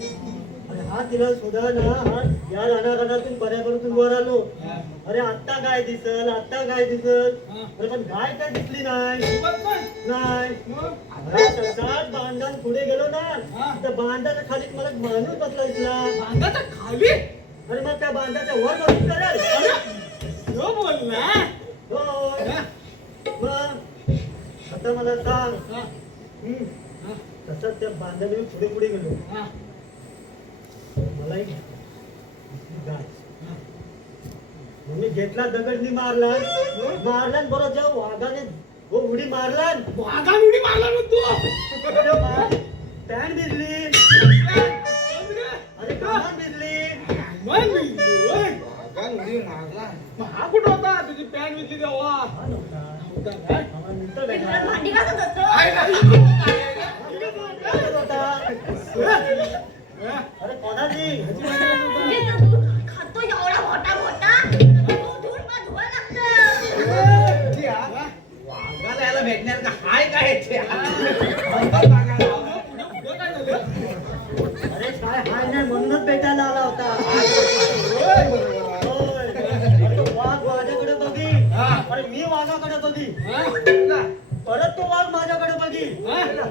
अरे हा तिला सुद्धा ना हा या रानातून बऱ्याबरोबर वर आलो. हा. अरे आत्ता काय दिसल आत्ता काय दिसल. हा. अरे पण गाय काय दिसली नाही. अजिबात नाही. नाही मग? अरे तसाच बांधान पुढे गेलो ना हा. त्या बांधाच्या खाली मला एक माणूस बसला दिसला. बांधाच्या खाली? अरे मग त्या बांधाच्या वर बसून करेल. जो बोलला. होय. हा. मग आता मला सांग. हा. हम्म. हा. तसंच त्या बांधाने पुढे पुढे गेलो. हा. मला एक दिसली गाय. हा. घेतला दगडनी मारला बरोबर जेव्हा वाघाने उडी मारला वाघान उडी मारला म्हणतो पॅन्ट भिजली अरे कमान भिजली मन मिळली होय. वाघान उडी मारला मग हा कुठं होता तुझी पॅन्ट विकली तेव्हा होता काय? मी घरात भांडी घासत होतो अरे कोणाची म्हणजे तू खातो एवढा मोठा मोठा धुवून मग धुवायला लागतं. वाघाला याला भेटणार का हाय काय ते? पुढं काय झालं? अरे काय हाय नाही म्हणूनच भेटायला आला होता होय. अरे तो वाघ माझ्याकडे बघी अरे मी वाघाकडे बघी परत तो वाघ माझ्याकडे बघी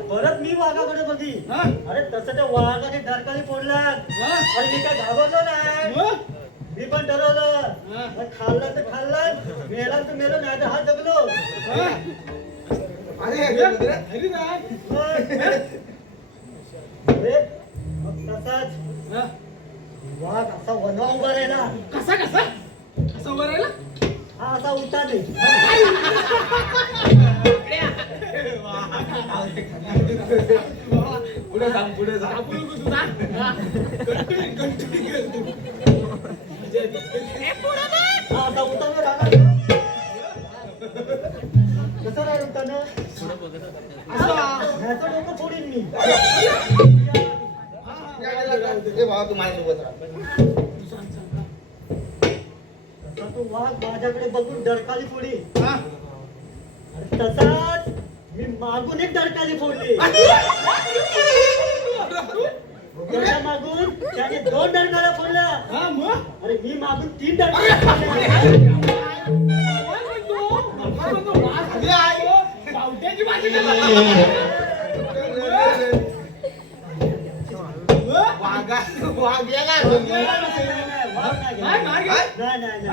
परत मी वाघाकडे बघी अरे तसं त्या वाघाने डरकाळी फोडला अरे मी काय घाबरलो नाही मी पण ठरवलं मग खाल्लं तर खाल्लं मेला तर मेलो नाही तर हा जगलो अरे अरे नाही. होय. अरे मग तसाच वाघ असा वनवा उभा राहिला कसा कसा कसा उभा राहिला? हा असा उठाने पुढे जा पुढे जा आपण लोकं तुझा कंटिन्यू हा असा उठाने राहिला कसं राहिलं उठानं ह्याचं डोकं फोडीन मी ए भावा तू माझ्यासोबत राहा तसा तो वाघ माझ्याकडे बघून डरकाली फोडी अरे तसाच मी मागून एक डरकाली फोडली त्याच्या मागून त्याने 2 डरकाल्या फोडल्या हा मग अरे मी मागून 3 डरकाल्या फोडल्या पावट्याची भाजी वाघ गेला नाही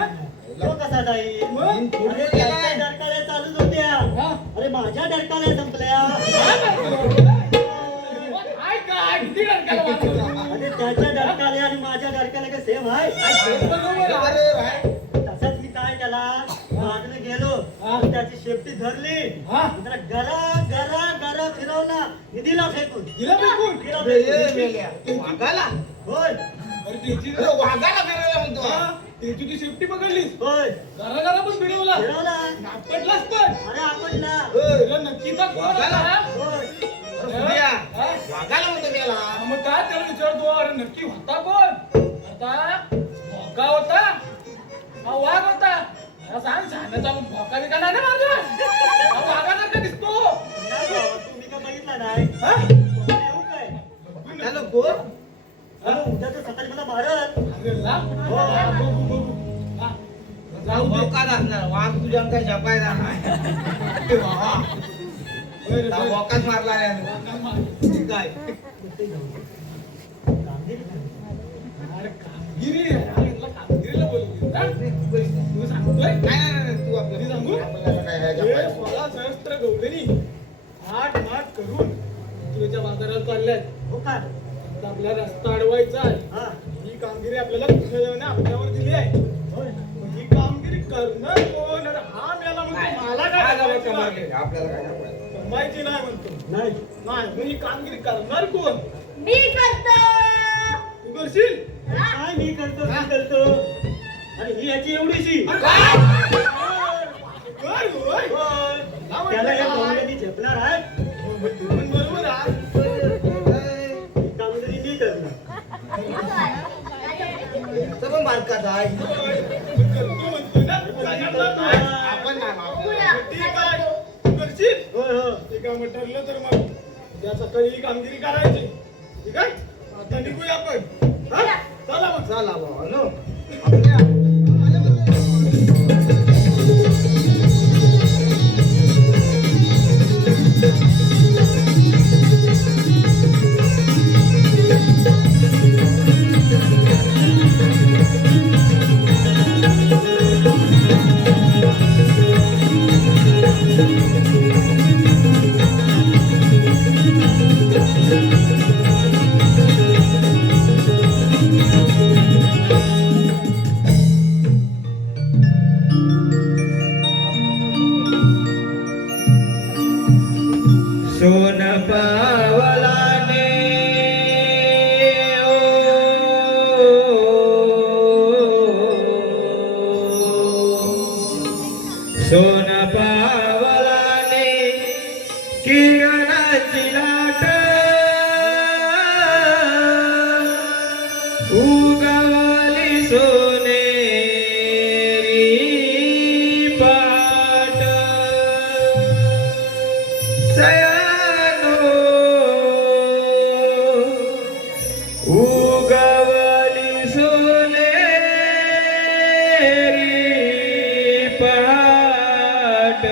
तो कसा जाईल अरे त्याच्या डरकाल्या चालूच होत्या अरे माझ्या डरकाल्या संपल्या अरे त्याच्या डरकाल्या आणि माझ्या डरकाल्या काय सेम आहे तसंच मी काय केला मागणे गेलो त्याची शेपटी धरली त्याला गरा गरा गरा फिरवला निधीला फेकून दिला फेकून? तिला फेकून. वाघाला होय अरे त्याची वाघाला फिरवलं म्हणतो त्याची ती सेफ्टी पकडलीस होय घरा पण फिरवला फिरवला पडलास पण अरे आपणला तुला नक्कीचा कोण होता? होय सुद्या हा? वाघाला म्हणतो मेला मग काय त्याला विचारतो अरे नक्की होता कोण आता भोका होता हा वाघ होता मला सांग छानचा भोका बिका नाही ना माझा हा वाघासारखा दिसतो नाही बाबा, तुम्ही का बघितला नाही हा? येऊ काय हॅलो कोण अरे उद्या तर सकाळी मला मारत अरे ला. बघू. हा. जाऊ दे भोकाच असणार वाघ तुझ्या काय झपायला नाही बाबा बरं, त्या बरं. भोकाच मारला रे काय अरे कामगिरी आहे. अरे इथला कामगिरीला बोलवते हा? तू सांगतोय नाही तू तरी सांगू? आपल्याला काय आहे, हे झपायला. 16 सहस्त्र गवळणी आठ करून तुझ्या बाजारात चालल्यात हो का आता आपला रस्ता अडवायचा आहे हा ही कामगिरी आपल्याला कृष्णदेवाने आपल्यावर दिली आहे होय मग ही कामगिरी करणार कोण अरे हा मेला म्हणतो मला काय काय करायचं करायचं नाही. मागे? आपल्याला काय झपायचं? कमायची नाही म्हणतो नाही नाही मग ही कामगिरी करणार कोण मी करतो. तू करशील काय मी करतो आणि ही याची एवढीशी कर होय. होय. त्याला या कामगिरी झेपणार आहे मग तू पण बरोबर आहे कामगिरी मी करणार तो पण बारकाच आहे करतो म्हणतोय ना करणार नाही. आपण नाही मारतो. पुढं. ठीक आहे तू करशील होय हो ठीक आहे मग ठरलं तर मग त्या सकाळी ही कामगिरी करायची ठीक आहे आता निघूया आपण हा? चला मग चला बाबा नो आपल्या उगवली सोनेरी पाट सयानो उगवली सोनेरी पाट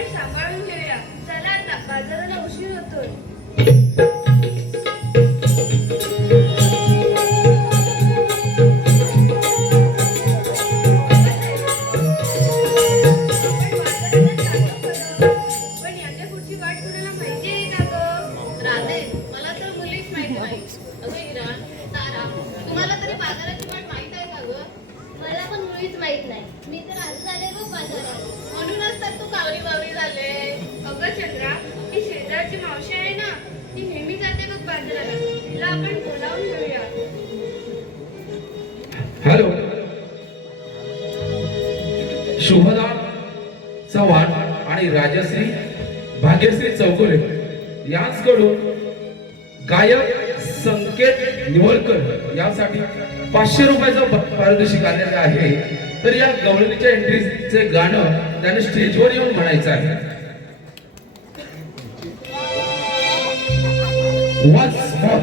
आपण सांभाळून घेऊया. चला आता, बाजाराला उशीर होतोय. पण याच्या पुढची वाट कुणाला माहिती आहे का गं? राधे, मला तर मुलीच माहित नाही. अगं इरा, तारा, तुम्हाला तरी बाजाराची वाट माहित आहे का गं? मला पण मुळीच माहित नाही. मी तर आज आले बघ बाजारात. म्हणूनच तर तू कावरी बावरी झाले. अगं चंद्रा, ती शेजारची मावशी आहे ना, ती नेहमी जाते बघ बाजाराला. तिला आपण बोलावून घेऊया. हॅलो, शुभदा चव्हाण आणि राजश्री भाग्यश्री चौगुले यांचकडून गायक संकेत निवळकर यासाठी 500 रुपयाचं पारितोषिक आलेलं आहे. तर या गवळणीच्या एंट्रीचे गाणं त्याने स्टेजवर येऊन म्हणायचं आहे. Once more.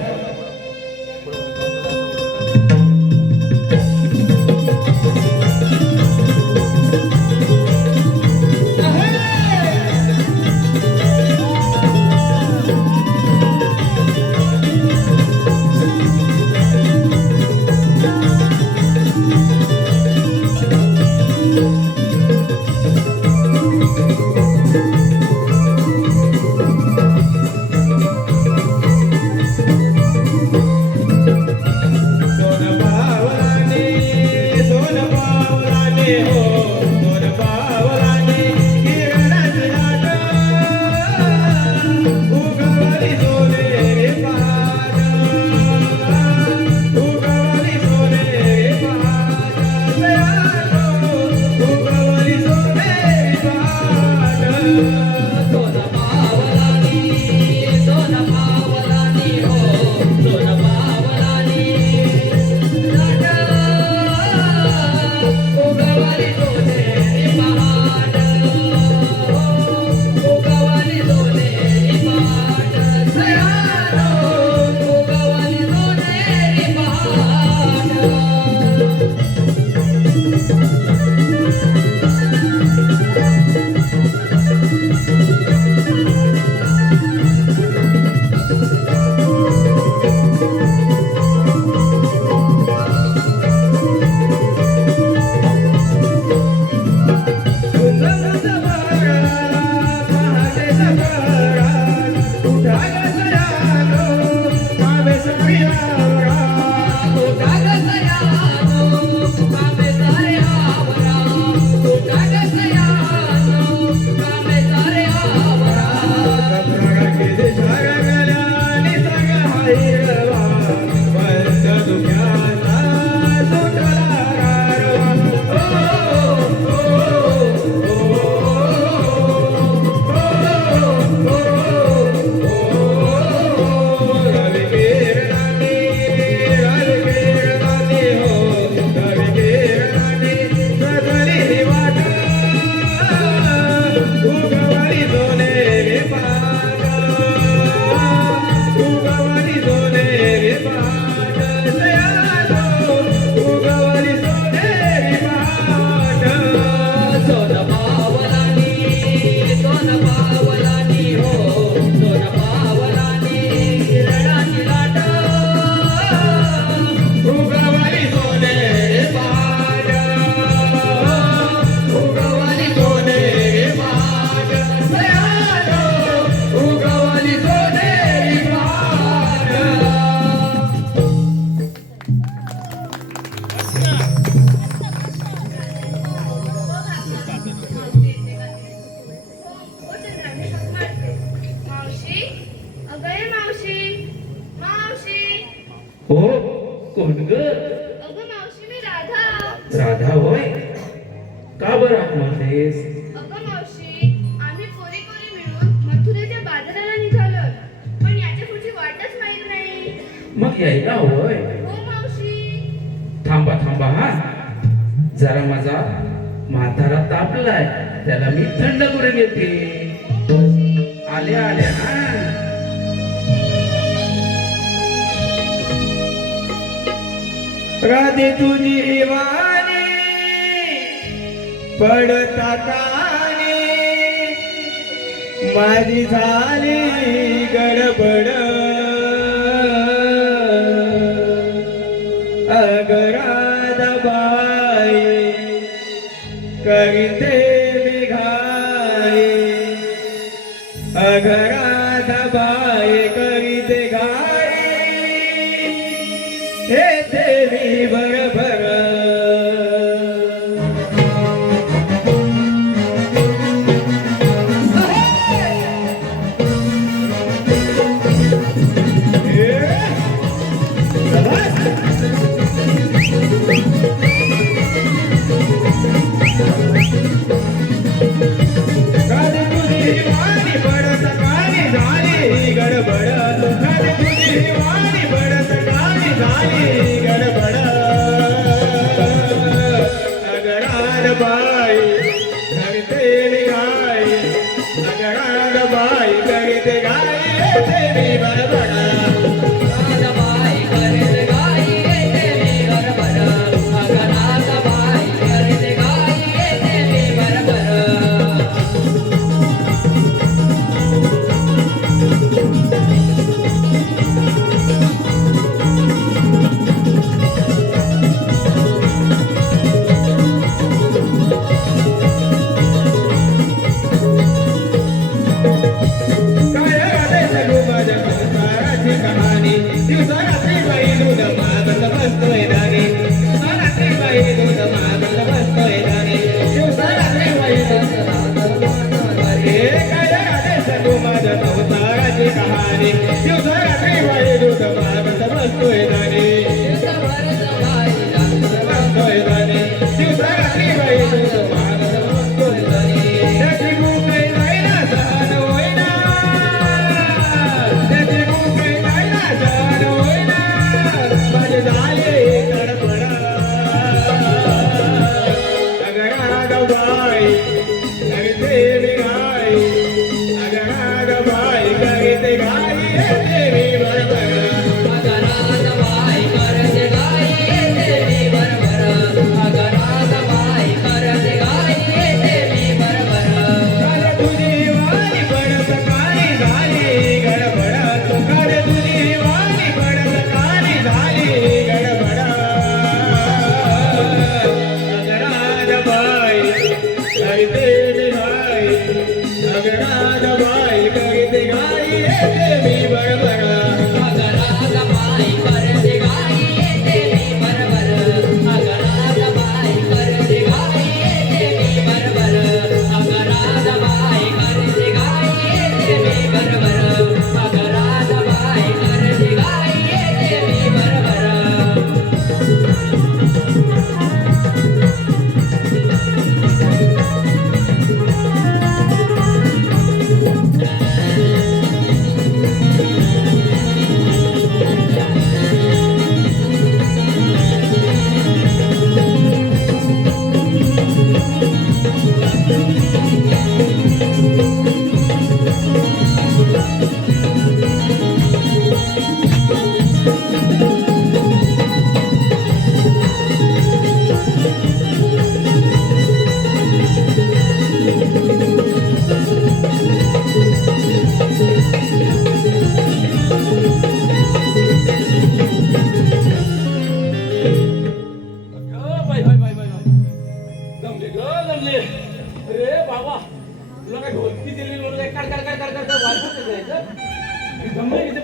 हो, कोण ग? अगं मावशी, मी राधा. राधा होय? का बरं हाक मारतेस? अगं मावशी, आम्ही पोरी मिळून मथुरेच्या बाजाराला निघालो, पण याच्या पुढची वाटच माहित नाही. मग यायला होय? हो मावशी. थांबा हा, जरा माझा म्हातारा तापलाय, त्याला मी थंड करून येते. हो मावशी. आल्या हा. राधे तुझी वाणी पडता काने माझी झाली गडबड अगराधबाई करीते मी घाई अगराधबाई करीते घाई हे देवी बरोबर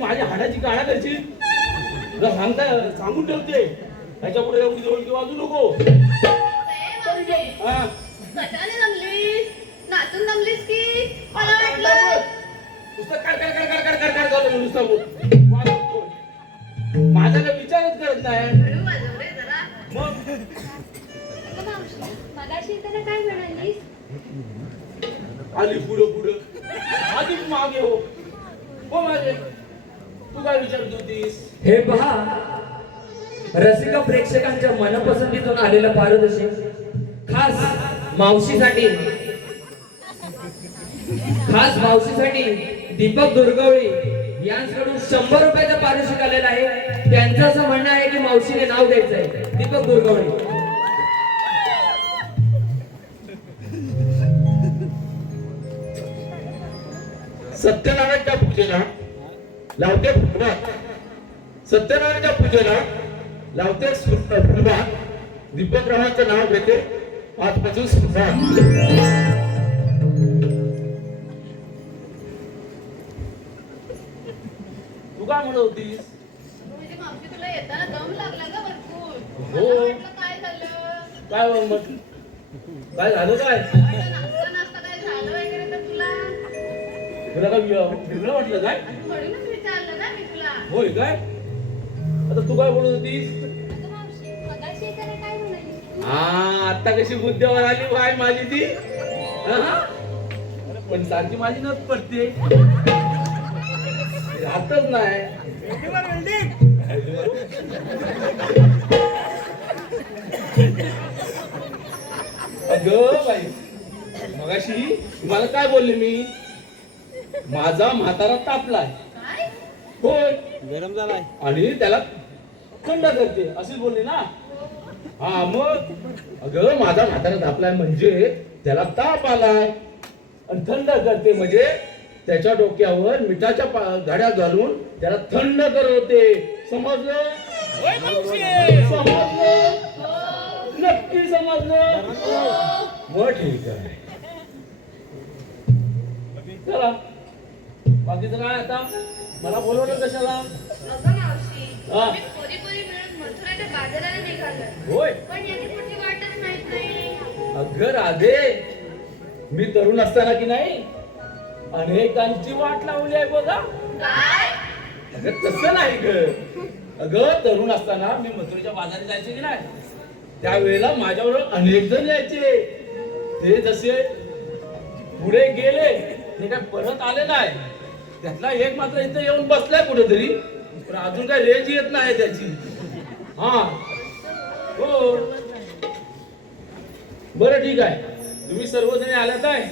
माझ्या हाडाची काढा करशील तुला सांगता सांगून ठेवते त्याच्या पुढे एवढी जवळ वाजू नको. हा कशाने जमलीस? नाचून जमलीस की मला वाटलं नुसतं काढ झालं नुसतं माझा काय विचारच करत नाही. हळू वाजव रे जरा. मग मगाशी त्याला काय म्हणालीस? आली पुढं आधी मागे हो मागे तू काय विचारत होतीस? हे पहा रसिक प्रेक्षकांच्या मनपसंतीतून आलेलं पारदर्शक खास मावशीसाठी दीपक दुर्गवळी यांच्याकडून 100 रुपयाचं पारितोषिक आलेलं आहे. त्यांचं असं म्हणणं आहे की मावशीने नाव द्यायचं आहे दीपक दुर्गवळी. सत्यनारायणच्या पूजेला लावते फुलबाग. सत्यनारायणच्या पूजेला लावते फुलबाग. दीपकरावांचं नाव घेते आजपासून सुरुवात. तू काय म्हणत होतीस? म्हणजे मावशी तुला येताना दम लागला का भरपूर? हो. मला वाटलं काय झालं? काय काय झालं काय? म्हटलं नाचता काय झालं वगैरे तर तुला तुला काय वेगळं वाटलं काय? म्हणूनच विचारलं ना मी तुला. होय काय? आता तू काय बोलत होतीस? अगं मावशी मगाशी त्याला काय म्हणाली हा, आता कशी बुद्धीवर आली बाय माझी ती. हा? पण सारखी माझी नच पडते, राहतच नाही. अगं बाई, मगाशी तुम्हाला काय बोलले मी? माझा म्हातारा तापलाय. काय? होय, गरम झालाय. आणि त्याला थंड करते अशीच बोलली ना. हा मग, अगं माझा म्हातारा तापलाय म्हणजे त्याला ताप आलाय, आणि थंड करते म्हणजे त्याच्या डोक्यावर मिठाच्या घड्या घालून त्याला थंड करवते. समजलं? समजलं? नक्की समजलं? मग ठीक आहे. चला, बाकीचं काय आता? मला बोलवलं कशाला? अगं मावशी हा. आम्ही पोरी मिळून मथुराच्या बाजाराला निघालो. होय. पण याने पुढची वाटच माहित नाही. अगं राधे, मी तरुण असताना की नाही अनेकांची वाट लावली आहे बघा. काय? अगं तसं नाही ग. अगं तरुण असताना मी मथुरेच्या बाजारात जायचे की नाही, त्यावेळेला माझ्याबरोबर अनेक जण यायचे. ते जसे पुढे गेले ते काय परत आले नाही. त्यातला एक मात्र इथं येऊन बसलाय कुठेतरी, पण अजून काय रेंज येत नाही त्याची. हा हो, बरं ठीक आहे. तुम्ही सर्वजण आल्यात आहे.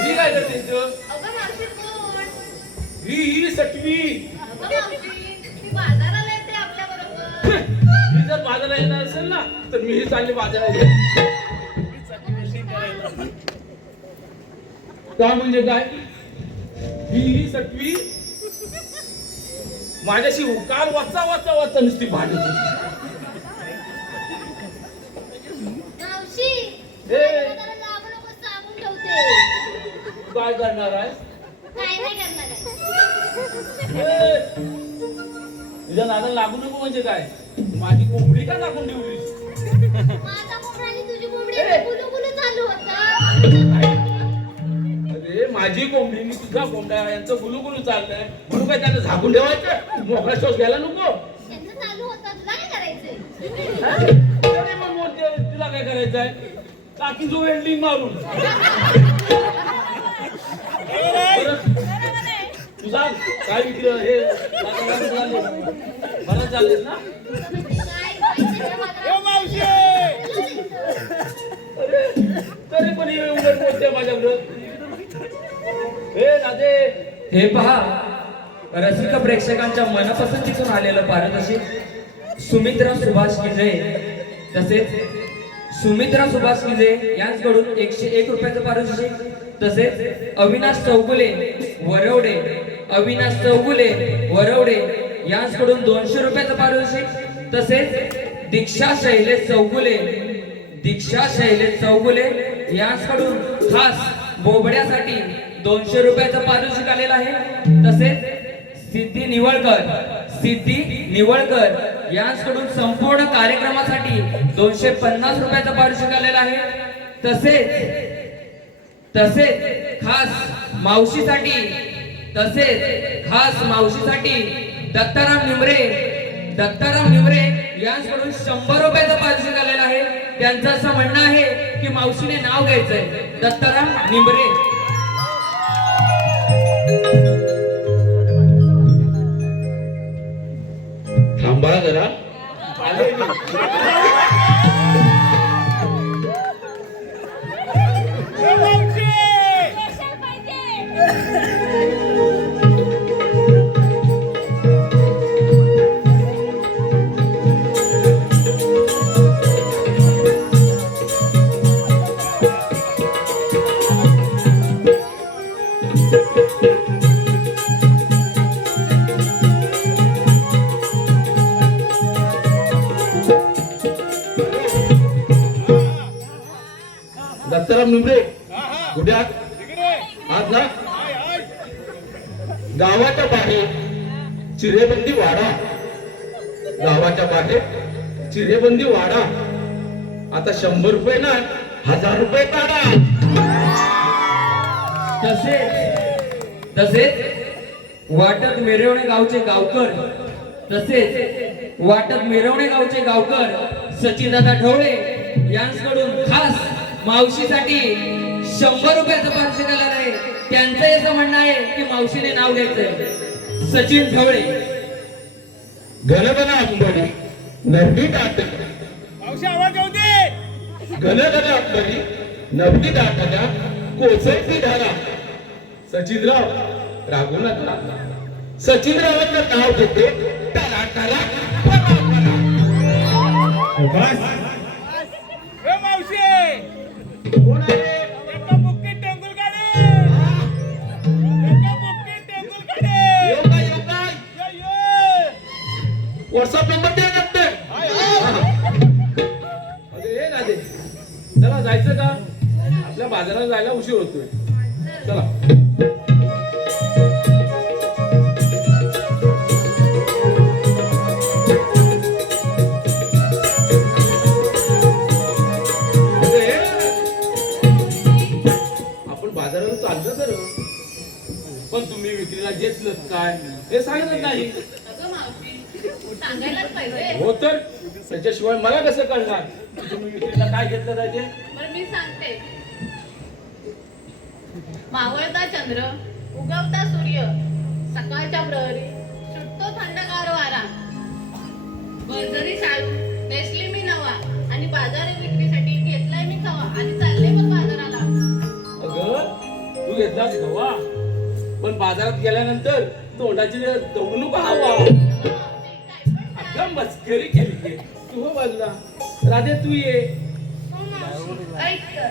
ही काय करते इथं? अगं मावशी कोण? ही सटवी. अगं मावशी, ती बाजाराला येते आपल्या बरोबर. मी जर बाजाराला येणार असेल ना तर मीही चालले बाजाराला. का म्हणजे काय? ही सटवी माझ्याशी काल वाचा नुसती भांडत होती. मावशी हे. त्याला लागू नको सांगून ठेवते. तू काय करणार आहेस? काय नाही करणार आहे. हे. तुझ्या नादाला लागू नको म्हणजे काय? माझी कोंबडी का टाकून ठेवलीस? माझा कोंबडा आणि तुझी कोंबडी गुलू गुलू चालू होता. अरे माझी कोंबडी मी तुझा कोंबडा यांचं गुलू चाललंय म्हणून काय त्यांना झाकून ठेवायचं? मोकळा श्वास घ्यायला नको? त्यांचं चालू होता तुला काय करायचंय? अरे मग बोलते, तुला काय करायचंय? टाकी जो वेल्डिंग मारून. तू सांग काय विकलं हे? मला चाललेस ना? अरे तरी पण हे उलट बोलते माझ्याकडं. हे राधे, हे पहा, रसिक प्रेक्षकांच्या मनपसंतीतून आलेलं पारितोषिक सुमित्रा सुभाष विजय तसेच सुमित्रा सुभाष विजय यांच्याकडून 101 रुपयाचं पारितोषिक, तसेच अविनाश चौगुले वरवडे यांच्याकडून 200 रुपयाचं पारितोषिक, तसेच दीक्षा शैलेश चौगुले यांच्याकडून खास बोबड्यासाठी 200 रुपयाचं पारितोषिक आलेलं आहे. तसेच सिद्धी निवळकर यांच्याकडून संपूर्ण कार्यक्रमासाठी 250 रुपयाचं पारितोषिक आलेलं आहे. तसेच खास मावशीसाठी दत्ताराम निमरे यांच्याकडून 100 रुपयाचं पारितोषिक आलेलं आहे. त्यांचं असं म्हणणं आहे की मावशीने नाव घ्यायचंय, दत्ताराम निमरे. थांबा जरा, आले मी. दत्ताराम निमरे कुठे आहात? आहात ना? गावाच्या बाहेर चिरेबंदी वाडा, गावाच्या बाहेर चिरेबंदी वाडा. आता 100 रुपये ना 1000 रुपये काढा. तसेच वाटत मिरवणे गावचे गावकर, तसेच वाटत मिरवणे गावचे गावकर सचिनदादा ढवळे यांच्याकडून खास मावशीसाठी 100 रुपयाचं पारितोषिक आलेलं आहे. त्यांचं असं म्हणणं आहे की मावशीने नाव घ्यायचंय. सचिन ढवळे. घनघन अंबरी नववी दाटल्या, घनघन अंबरी नववी दाटल्या कोसळती धारा. सचिनराव रागू नका, सचिनरावांचं नाव घेते टाला टाला परा परा. कोण आहे? येऊ काय, येऊ काय? व्हॉट्सअप नंबर द्या लागते. अरे ना दे, चला जायचं का? आपल्या बाजारात जायला उशीर होतोय. चला. आपण बाजाराला चाललो तर, पण तुम्ही विक्रीला घेतलं काय हे सांगत नाही. अगं मावशी सांगायलाच पाहिजे. हो तर त्याच्याशिवाय मला कसं कळणार तुम्ही विक्रीला काय घेतलं पाहिजे? बरं मी सांगते. मावळता चंद्र, उगवता सूर्य, सकाळच्या प्रहरी सुटतो थंडगार वारा. बर्जरी शाळू नेसली मी नवा, आणि बाजारी विक्रीसाठी घेतलाय मी खवा, आणि चालले मग बाजाराला. अगं तू घेतलास गवा, पण बाजारात गेल्यानंतर तोंडाची दौडू नको हवा. अगं मस्करी केली. तू हो बाजूला. राधे तू ये. हो मावशी, ऐक तर.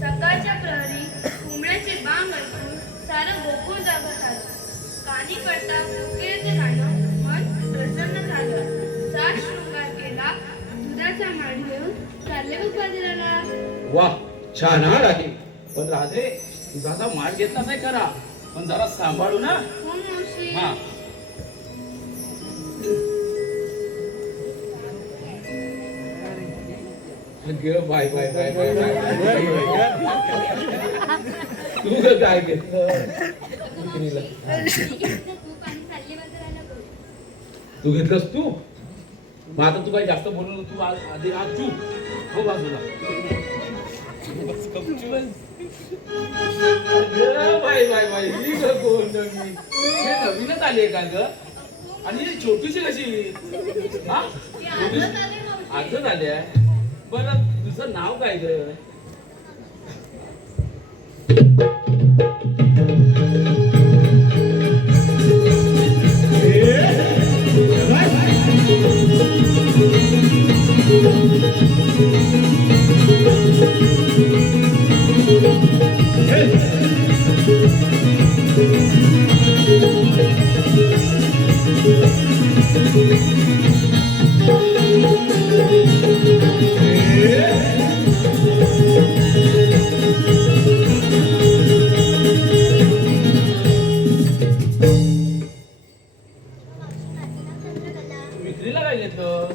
सकाळच्या प्रहरी कोंबड्याचे बांग ऐकून सारं गोकुळ जागं झालं. कानी पडता कोकिळेचे गाणं मन प्रसन्न झालं. सात शृंगार केला, दुधाचा मांड घेऊन चालले बघ बाजाराला. वा छान हा राधे. पण राधे दुधाचा माठ घेतलाच आहे करा, पण जरा सांभाळू ना. हो मावशी. हा अगं bye bye bye bye bye. तू ग काय घेतलं विक्रीला? तू घेतलंस तू? मग आता तू काही जास्त बोलू नको. तू आधी आज तू हो बाजूला. अगं बाय बाय बाय. ही ग कोण नवीन? हे नवीनच आली का ग? आणि ही छोटीशी कशी? हा आजच आल्या. बरं तुझं नाव काय ग? विक्रीला काय घेतलं?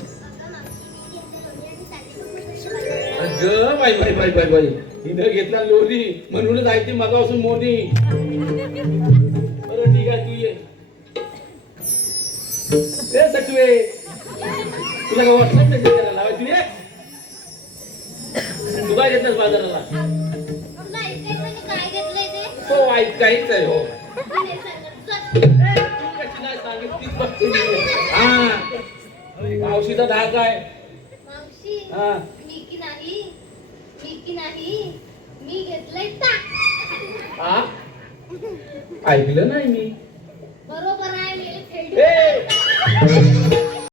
अगं bye bye bye bye bye. हिनं घेतला लोरी म्हणूनच आहे ती मगापासून मोदी. बरं ठीक आहे तू ये. ए सटवे तुला का व्हॉट्सअप मेसेज करायला लावाय तू ये. तू काय घेतलंस बाजाराला? काय घेतलंय ते? हो ऐकायच आहे. हो आणि सांगत चल. तू कशी नाही सांगितलीच बघते मी. हा मावशीचा धाक आहे. मावशी हा मी की नाही मी घेतलंय ताक. हा ऐकलं नाही मी. बरोबर आहे मी ए